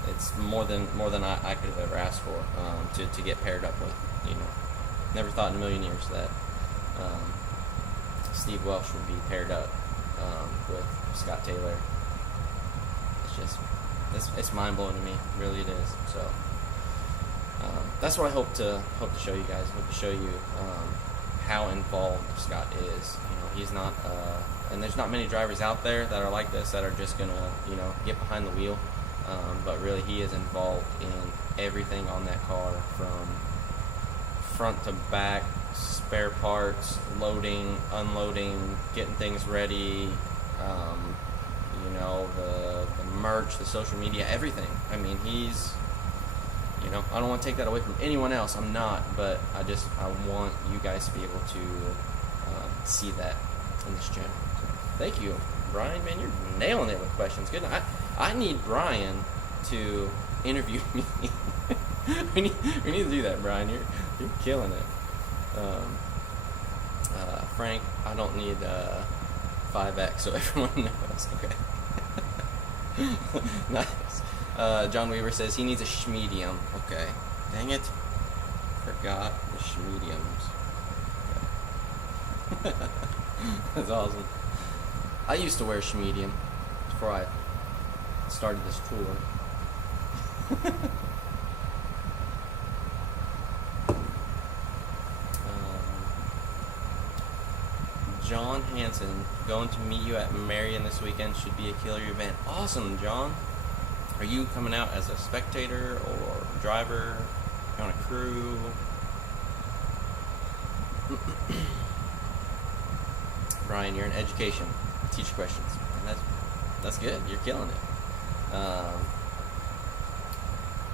it's more than I could have ever asked for to get paired up with. Never thought in a million years that Steve Welsh would be paired up with Scott Taylor. It's mind blowing to me, really it is. So that's what I hope to show you guys. Hope to show you how involved Scott is. He's not, and there's not many drivers out there that are like this, that are just gonna get behind the wheel. But really, he is involved in everything on that car, from front to back, spare parts, loading, unloading, getting things ready, the merch, the social media, everything. I mean, he's, I don't want to take that away from anyone else. I'm not, but I want you guys to be able to see that in this channel. So, thank you, Brian. Man, you're nailing it with questions. Good. I need Brian to interview me. we need to do that, Brian. You're killing it. Frank, I don't need 5X, so everyone knows. Okay. Nice. John Weaver says he needs a schmedium. Okay. Dang it. Forgot the schmediums. Okay. That's awesome. I used to wear schmedium before I started this tour. John Hansen, going to meet you at Marion this weekend. Should be a killer event. Awesome, John. Are you coming out as a spectator or driver? On a crew? Brian, you're in education. Teach questions. And that's good. You're killing it.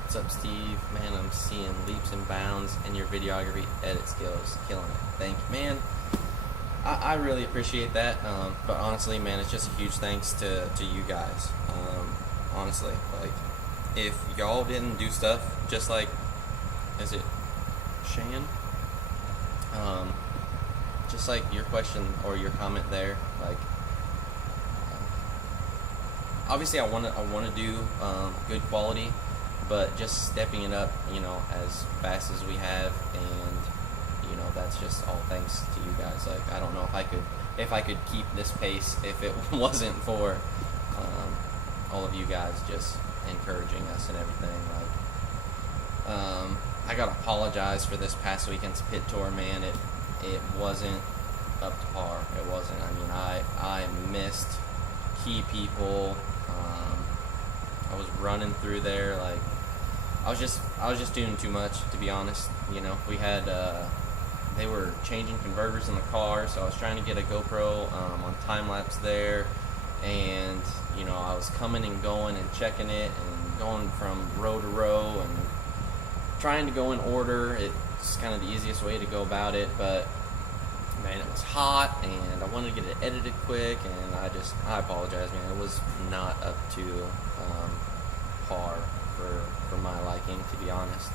What's up, Steve? Man, I'm seeing leaps and bounds in your videography edit skills. Killing it. Thank you, man. I really appreciate that, but honestly, man, it's just a huge thanks to you guys. Honestly, like, if y'all didn't do stuff just like, is it Shan? Just like your question or your comment there, like, obviously I want to do good quality, but just stepping it up, as fast as we have, and that's just all thanks to you guys. Like, I don't know if I could keep this pace if it wasn't for all of you guys just encouraging us and everything. Like, I gotta apologize for this past weekend's pit tour, man. It wasn't up to par. It wasn't. I mean, I missed key people. I was running through there, like, I was just doing too much, to be honest. We had they were changing converters in the car, so I was trying to get a GoPro on time lapse there, and I was coming and going and checking it and going from row to row and trying to go in order. It's kind of the easiest way to go about it, but man, it was hot and I wanted to get it edited quick, and I apologize, man. It was not up to par for my liking, to be honest.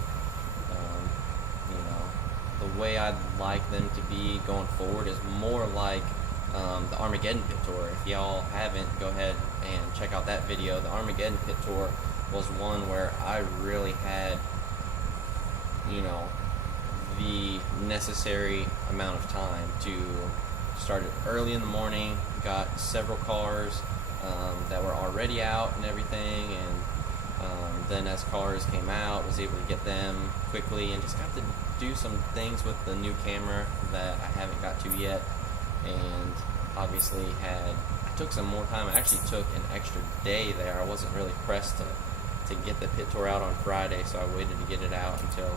The way I'd like them to be going forward is more like the Armageddon Pit Tour. If y'all haven't, go ahead and check out that video. The Armageddon Pit Tour was one where I really had, the necessary amount of time to start it early in the morning, got several cars that were already out and everything, and then as cars came out, was able to get them quickly and just got to do some things with the new camera that I haven't got to yet, and obviously I took some more time. I actually took an extra day there. I wasn't really pressed to get the pit tour out on Friday, so I waited to get it out until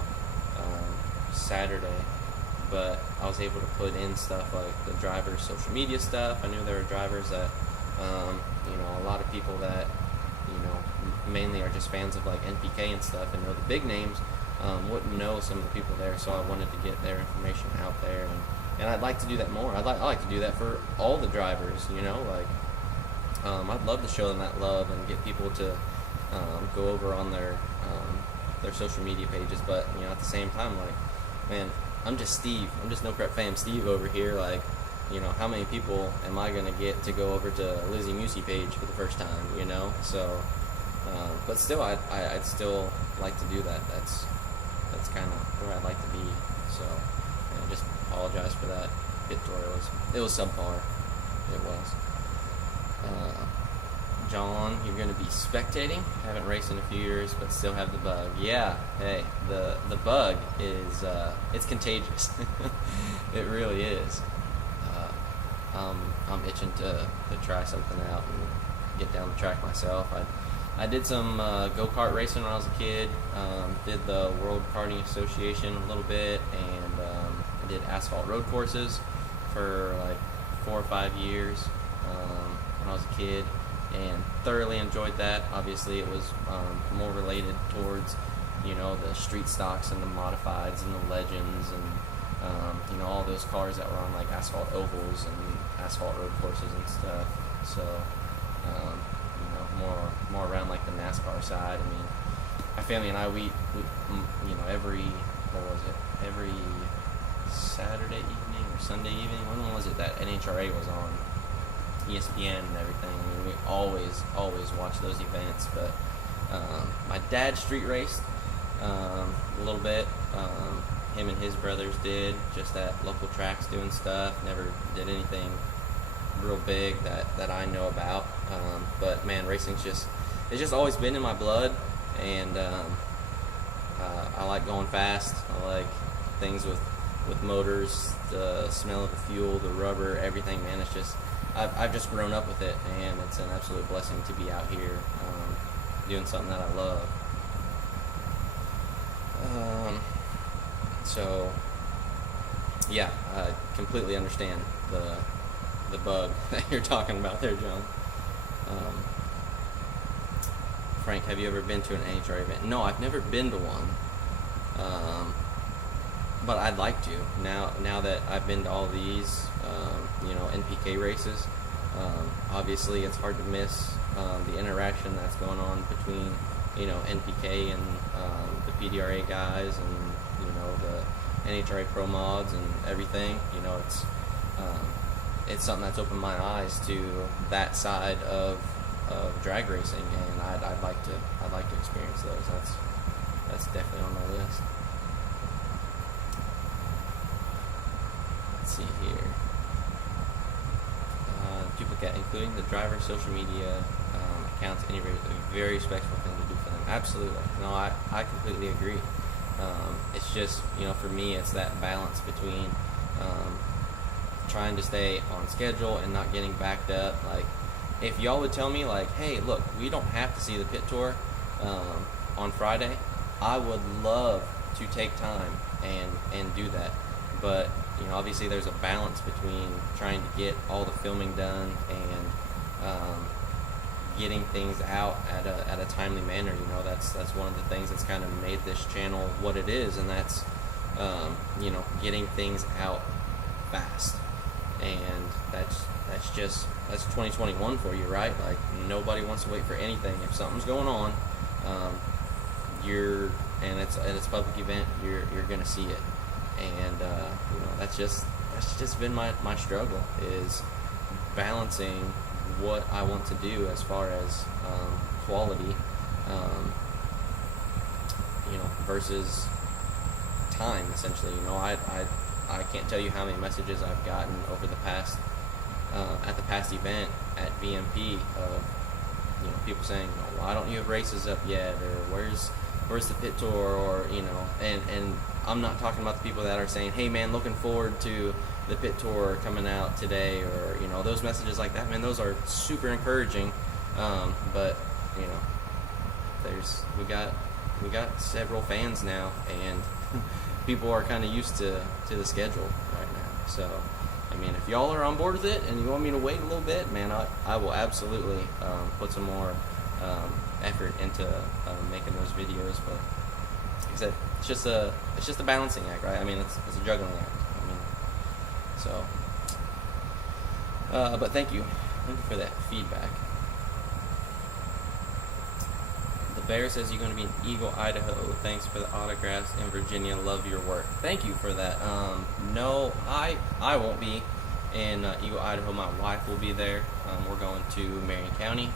Saturday, but I was able to put in stuff like the drivers' social media stuff. I knew there were drivers that, a lot of people that, mainly are just fans of like NPK and stuff and know the big names, wouldn't know some of the people there, so I wanted to get their information out there, and I'd like to do that more. I like to do that for all the drivers, I'd love to show them that love and get people to go over on their social media pages, but at the same time, like, man, I'm just Steve. I'm just No Prep Fam Steve over here. Like, how many people am I gonna get to go over to Lizzie Musey page for the first time? So, but still, I'd still like to do that. That's kind of where I'd like to be. So, I just apologize for that pit tour. It was subpar. It was. John, you're going to be spectating. Haven't raced in a few years, but still have the bug. Yeah, hey, the bug is it's contagious. It really is. I'm itching to try something out and get down the track myself. I did some go-kart racing when I was a kid. Did the World Karting Association a little bit, and I did asphalt road courses for like 4 or 5 years when I was a kid, and thoroughly enjoyed that. Obviously, it was more related towards, the street stocks and the modifieds and the legends and, all those cars that were on like asphalt ovals and asphalt road courses and stuff. So, more around like the NASCAR side. I mean, my family and I, we every Saturday evening or Sunday evening, when was it that NHRA was on ESPN and everything? I mean, we always watch those events. But my dad street raced a little bit. Him and his brothers did just at local tracks doing stuff. Never did anything real big that I know about. But man, racing's it's just always been in my blood, and I like going fast. I like things with motors, the smell of the fuel, the rubber, everything, man. It's just, I've just grown up with it, and it's an absolute blessing to be out here doing something that I love. So, yeah, I completely understand the bug that you're talking about there, John. Frank, have you ever been to an NHRA event? No, I've never been to one. But I'd like to. Now that I've been to all these, NPK races, obviously it's hard to miss the interaction that's going on between, NPK and the PDRA guys and, the NHRA Pro Mods and everything. It's something that's opened my eyes to that side of drag racing, and I'd like to experience those. That's definitely on my list. Let's see here. Duplicate, including the driver's social media accounts, any race, a very respectful thing to do for them. Absolutely. No, I completely agree. It's just, for me, it's that balance between trying to stay on schedule and not getting backed up. Like, if y'all would tell me, like, hey, look, we don't have to see the pit tour on Friday, I would love to take time and do that. but obviously there's a balance between trying to get all the filming done and getting things out at a timely manner. That's one of the things that's kind of made this channel what it is, and that's getting things out fast. And that's 2021 for you, right? Like, nobody wants to wait for anything. If something's going on, and it's a public event, you're gonna see it. And that's just been my struggle, is balancing what I want to do as far as quality, versus time, essentially. I can't tell you how many messages I've gotten over the past at the past event at VMP of people saying, why don't you have races up yet, or where's the pit tour, or and I'm not talking about the people that are saying, hey man, looking forward to the pit tour coming out today, or those messages like that. Man, those are super encouraging, but we got several fans now, and people are kind of used to the schedule right now. So I mean, if y'all are on board with it and you want me to wait a little bit, man, I will absolutely put some more effort into making those videos. But like I said, it's just a balancing act, right? I mean, it's a juggling act. I mean, so. But thank you for that feedback. The Bear says you're going to be in Eagle, Idaho. Thanks for the autographs in Virginia. Love your work. Thank you for that. No, I won't be in Eagle, Idaho. My wife will be there. We're going to Marion County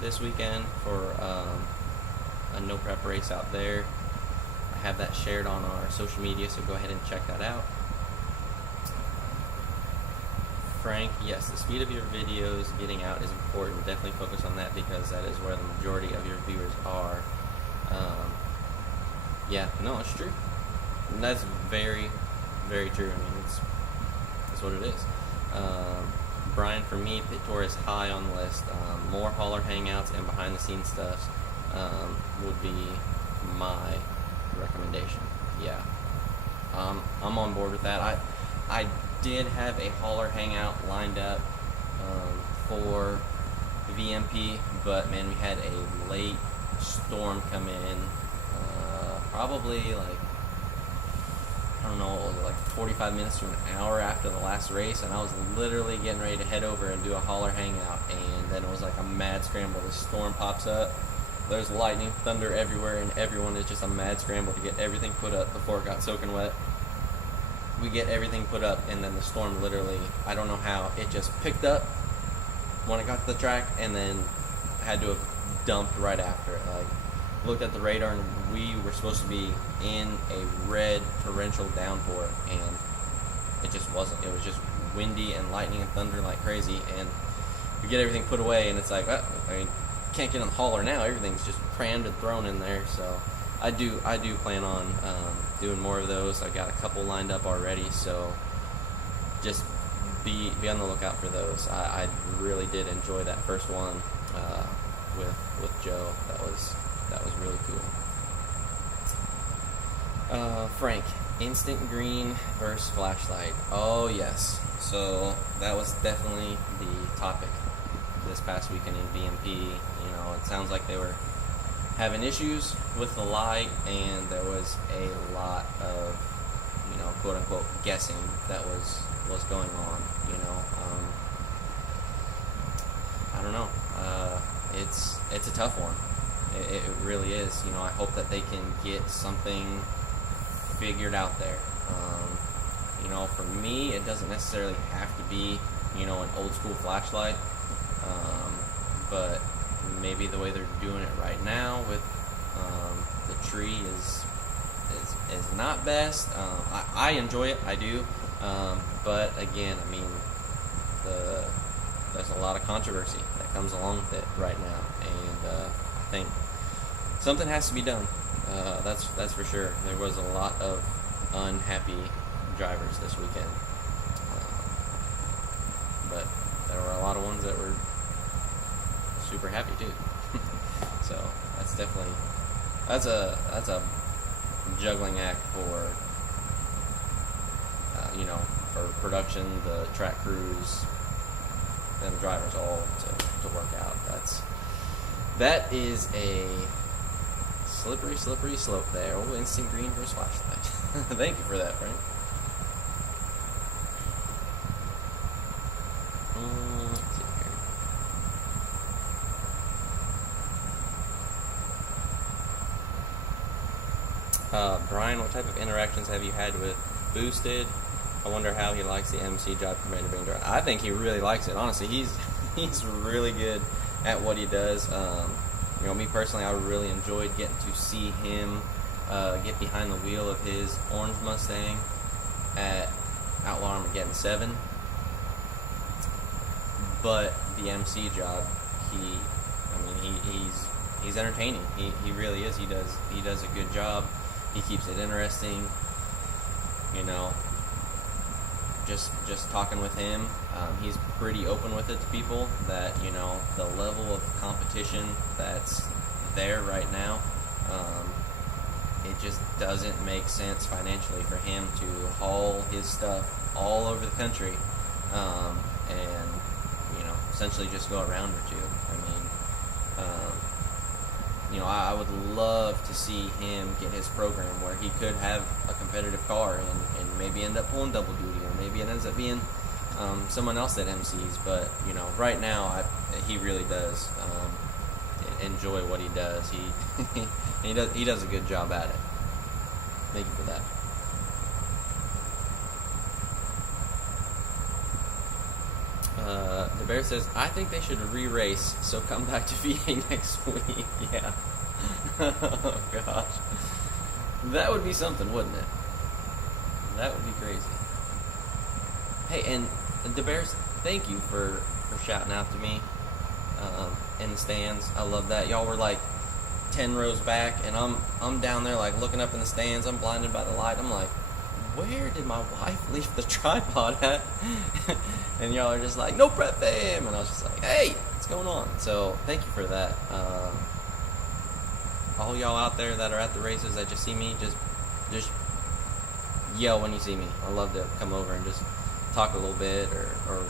this weekend for a no prep race out there. I have that shared on our social media, so go ahead and check that out. Frank, yes, the speed of your videos getting out is important. Definitely focus on that, because that is where the majority of your viewers are. Yeah, no, it's true. And that's very, very true. I mean, that's what it is. Brian, for me, pit tour is high on the list. More hauler hangouts and behind the scenes stuff would be my recommendation. Yeah, I'm on board with that. I did have a hauler hangout lined up for VMP, but man, we had a late storm come in, probably like, I don't know, like 45 minutes to an hour after the last race, and I was literally getting ready to head over and do a hauler hangout, and then it was like a mad scramble. The storm pops up, there's lightning, thunder everywhere, and everyone is just a mad scramble to get everything put up before it got soaking wet. We get everything put up, and then the storm literally, I don't know how, it just picked up when it got to the track, and then had to have dumped right after it. Like, looked at the radar, and we were supposed to be in a red torrential downpour, and it just wasn't. It was just windy and lightning and thunder like crazy, and we get everything put away, and it's like, well, I mean, can't get on the hauler now. Everything's just crammed and thrown in there. So I do plan on doing more of those. I've got a couple lined up already, so just be on the lookout for those. I really did enjoy that first one with Joe. That was really cool. Frank, instant green versus flashlight. Oh yes, so that was definitely the topic this past weekend in VMP. It sounds like they were having issues with the light, and there was a lot of quote unquote guessing that was going on. I don't know. It's a tough one. It really is. I hope that they can get something figured out there. For me, it doesn't necessarily have to be an old school flashlight, but maybe the way they're doing it right now with the tree is not best. I enjoy it, I do, but again, I mean, there's a lot of controversy that comes along with it right now, and I think something has to be done. That's for sure. There was a lot of unhappy drivers this weekend, but there were a lot of ones that were super happy too. So that's a juggling act for production, the track crews, and the drivers all to work out. That is a slippery slope there. Oh, instant green versus flashlight. Thank you for that, Frank. Let's see here. Brian, what type of interactions have you had with Boosted? I wonder how he likes the MC job compared to being driver. I think he really likes it. Honestly, he's really good at what he does. Me personally, I really enjoyed getting to see him get behind the wheel of his orange Mustang at Outlaw Armageddon 7. But the MC job, he's entertaining. He really is. He does a good job. He keeps it interesting. Just talking with him, he's pretty open with it to people that, the level of competition that's there right now, it just doesn't make sense financially for him to haul his stuff all over the country, and, essentially just go a round or two. I would love to see him get his program where he could have a competitive car and maybe end up pulling double duty, or maybe it ends up being someone else that MCs. But right now he really does enjoy what he does. He does a good job at it. Thank you for that. The Bear says, I think they should re-race, so come back to VA next week. Yeah. Oh, gosh. That would be something, wouldn't it? That would be crazy. Hey, and the Bears, thank you for shouting out to me in the stands. I love that. Y'all were like 10 rows back, and I'm down there like looking up in the stands. I'm blinded by the light. I'm like, where did my wife leave the tripod at? And y'all are just like, no prep, fam. And I was just like, hey, what's going on? So thank you for that. All y'all out there that are at the races that just see me, just yell when you see me. I love to come over and just talk a little bit or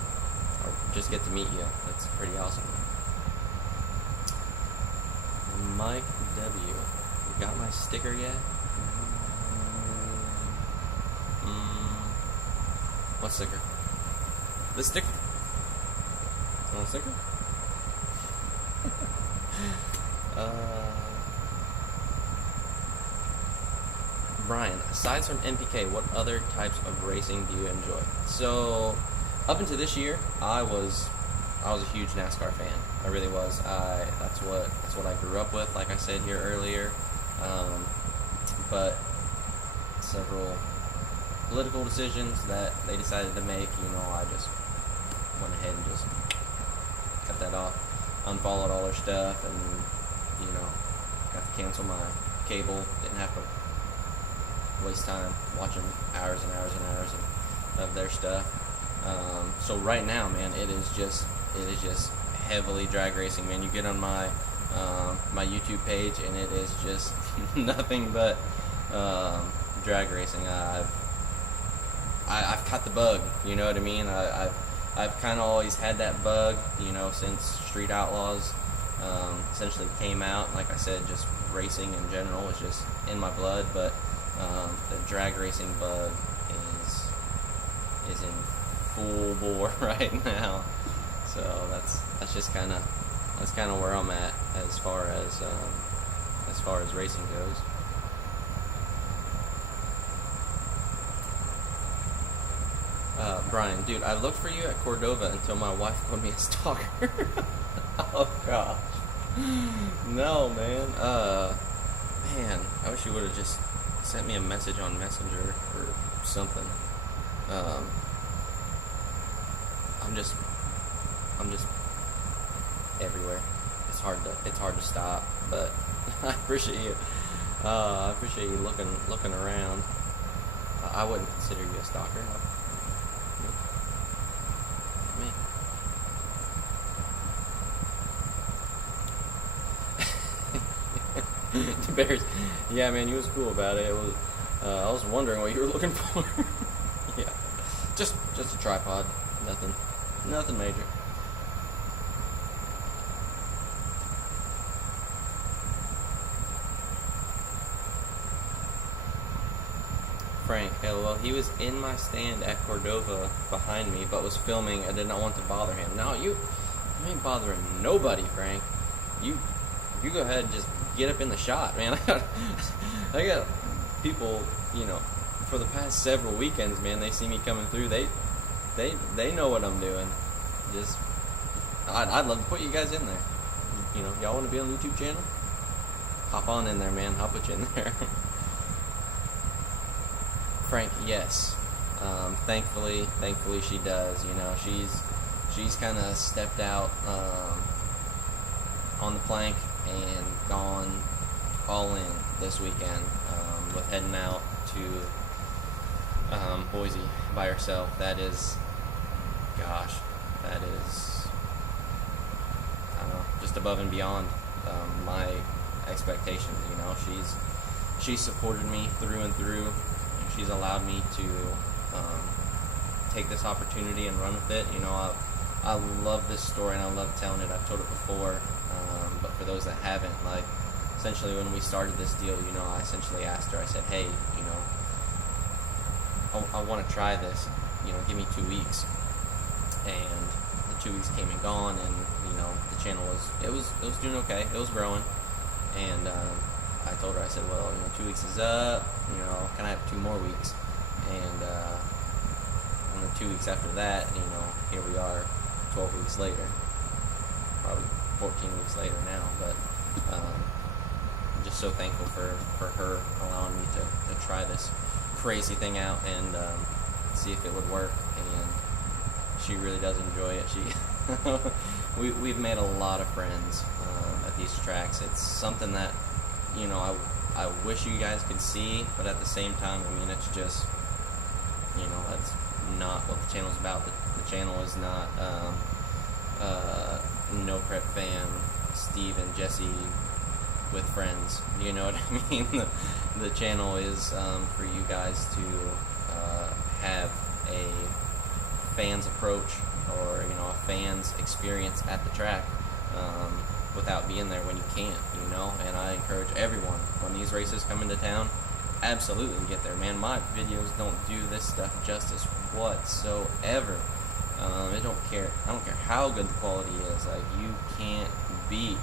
just get to meet you. That's pretty awesome. Mike W. You got my sticker yet? What sticker? This sticker? You want a sticker? Brian, aside from NPK, what other types of racing do you enjoy? So, up until this year, I was a huge NASCAR fan. I really was. That's what I grew up with, like I said here earlier. But several political decisions that they decided to make, I just went ahead and just cut that off, unfollowed all their stuff, and got to cancel my cable. Didn't have to waste time watching hours and hours and hours of their stuff. So right now, man, it is just heavily drag racing, man. You get on my YouTube page, and it is just nothing but drag racing. I've caught the bug, you know what I mean? I've kind of always had that bug, since Street Outlaws essentially came out. Like I said, just racing in general is just in my blood, but the drag racing bug is in full bore right now. So that's just kind of where I'm at as far as racing goes. Brian, dude, I looked for you at Cordova until my wife called me a stalker. Oh gosh. No, man. Man, I wish you would have just sent me a message on Messenger or something. I'm just everywhere. It's hard to stop, but I appreciate you. I appreciate you looking around. I wouldn't consider you a stalker. The Bears, yeah, man, you was cool about it. It was, I was wondering what you were looking for. Yeah, Just a tripod. Nothing major. Frank, LOL. He was in my stand at Cordova behind me, but was filming. I did not want to bother him. No, you ain't bothering nobody, Frank. You go ahead and just get up in the shot, man. I got people, for the past several weekends, man. They see me coming through. They know what I'm doing. Just, I'd love to put you guys in there. Y'all want to be on the YouTube channel? Hop on in there, man. I'll put you in there. Frank, yes. Thankfully she does. She's kind of stepped out on the plank and gone all in this weekend with heading out to Boise by herself. That is, I don't know, just above and beyond my expectations. She's supported me through and through. She's allowed me to take this opportunity and run with it. I love this story and I love telling it. I've told it before, but for those that haven't, essentially when we started this deal, I essentially asked her, I said, hey, I want to try this, give me 2 weeks. And the 2 weeks came and gone, and the channel was doing okay. It was growing, and I told her, I said, well, 2 weeks is up, can I have 2 more weeks? And the 2 weeks after that, here we are 12 weeks later, probably 14 weeks later now, but I'm just so thankful for her allowing me to try this crazy thing out and see if it would work, and she really does enjoy it. We've made a lot of friends at these tracks. It's something that I wish you guys could see, but at the same time, it's just, that's not what the channel's about. The channel is not No Prep Fam, Steve and Jesse with friends. You know what I mean? The channel is for you guys to have a fan's approach, or a fan's experience at the track without being there when you can't, and I encourage everyone, when these races come into town, absolutely get there, man. My videos don't do this stuff justice whatsoever. I don't care how good the quality is. You can't beat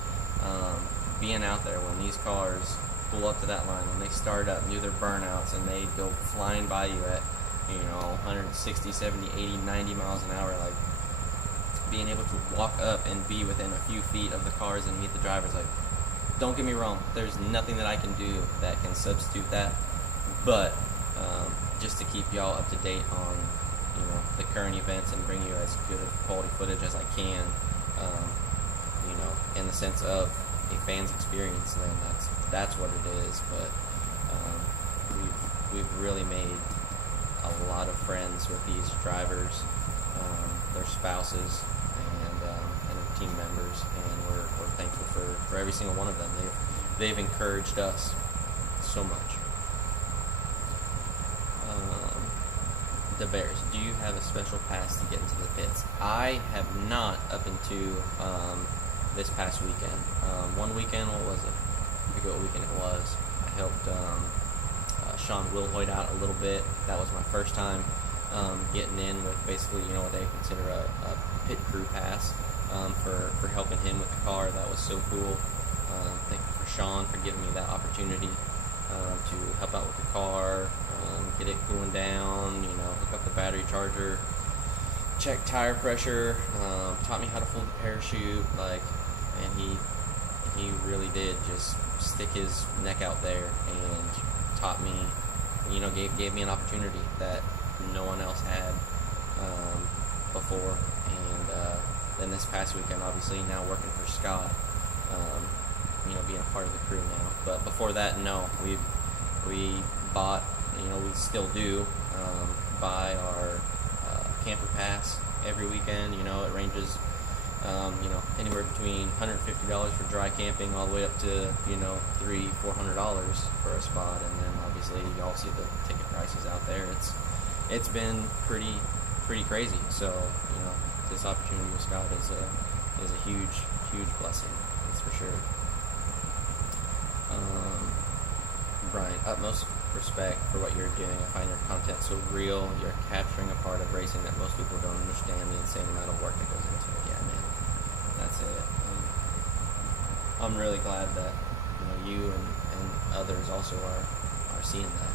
being out there when these cars pull up to that line, when they start up and do their burnouts, and they go flying by you at 160, 70, 80, 90 miles an hour. Being able to walk up and be within a few feet of the cars and meet the drivers, don't get me wrong, there's nothing that I can do that can substitute that, but just to keep y'all up to date on the current events and bring you as good of quality footage as I can, in the sense of a fan's experience, then that's what it is. But we've really made a lot of friends with these drivers, their spouses, and their team members, and we're thankful for every single one of them. They've encouraged us so much. The Bears, do you have a special pass to get into the pits? I have not up into this past weekend. One weekend, what was it? I forget what weekend it was. I helped Sean Wilhoit out a little bit. That was my first time getting in with basically, what they consider a pit crew pass for helping him with the car. That was so cool. Thank you for Sean for giving me that opportunity to help out with the car, get it cooling down, hook up the battery charger, check tire pressure, taught me how to fold the parachute, and he really did just stick his neck out there and taught me, gave me an opportunity that no one else had before. And then this past weekend, obviously now working for Scott, being a part of the crew now. But before that, no, we bought, we still do buy our camper pass every weekend. It ranges anywhere between $150 for dry camping all the way up to $300-400 for a spot. And then obviously y'all see the ticket prices out there. It's been pretty pretty crazy. So this opportunity with Scott is a huge blessing. That's for sure. Brian, utmost respect for what you're doing. I find your content so real. You're capturing a part of racing that most people don't understand, the insane amount of work that goes into it. Yeah, man, that's it. I'm really glad that you and others also are seeing that.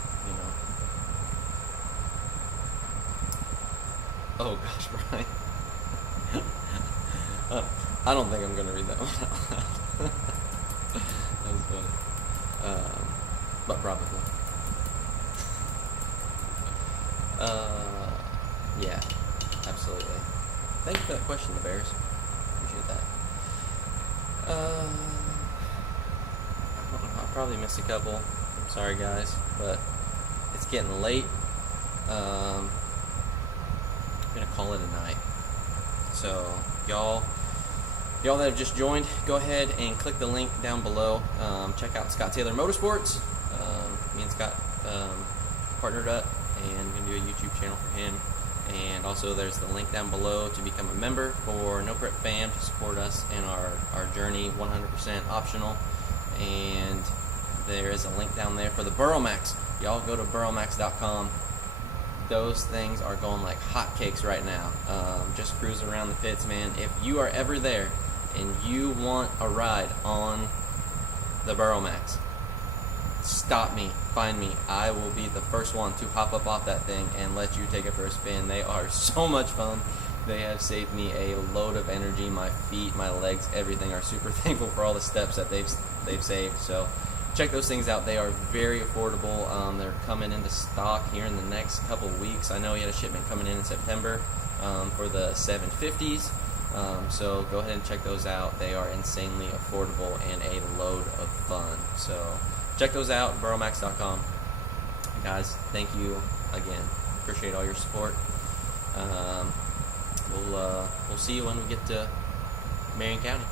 Oh gosh, Brian. I don't think I'm gonna read that one out loud. That was funny. But probably. Yeah, absolutely. Thank you for that question, the Bears. Appreciate that. I don't know, I probably missed a couple. I'm sorry, guys, but it's getting late. I'm gonna call it a night. So, y'all that have just joined, go ahead and click the link down below. Check out Scott Taylor Motorsports. Me and Scott partnered up and going to do a YouTube channel for him. And also there's the link down below to become a member for No Prep Fam to support us in our journey, 100% optional. And there is a link down there for the Burromax. Y'all go to burromax.com. Those things are going like hotcakes right now. Just cruise around the pits, man. If you are ever there and you want a ride on the Burromax, stop me, find me. I will be the first one to hop up off that thing and let you take it for a spin. They are so much fun. They have saved me a load of energy. My feet, my legs, everything are super thankful for all the steps that they've saved. So check those things out. They are very affordable. They're coming into stock here in the next couple of weeks. I know he had a shipment coming in September for the 750s. So go ahead and check those out. They are insanely affordable and a load of fun. So check those out, burromax.com. Guys, thank you again. Appreciate all your support. We'll see you when we get to Marion County.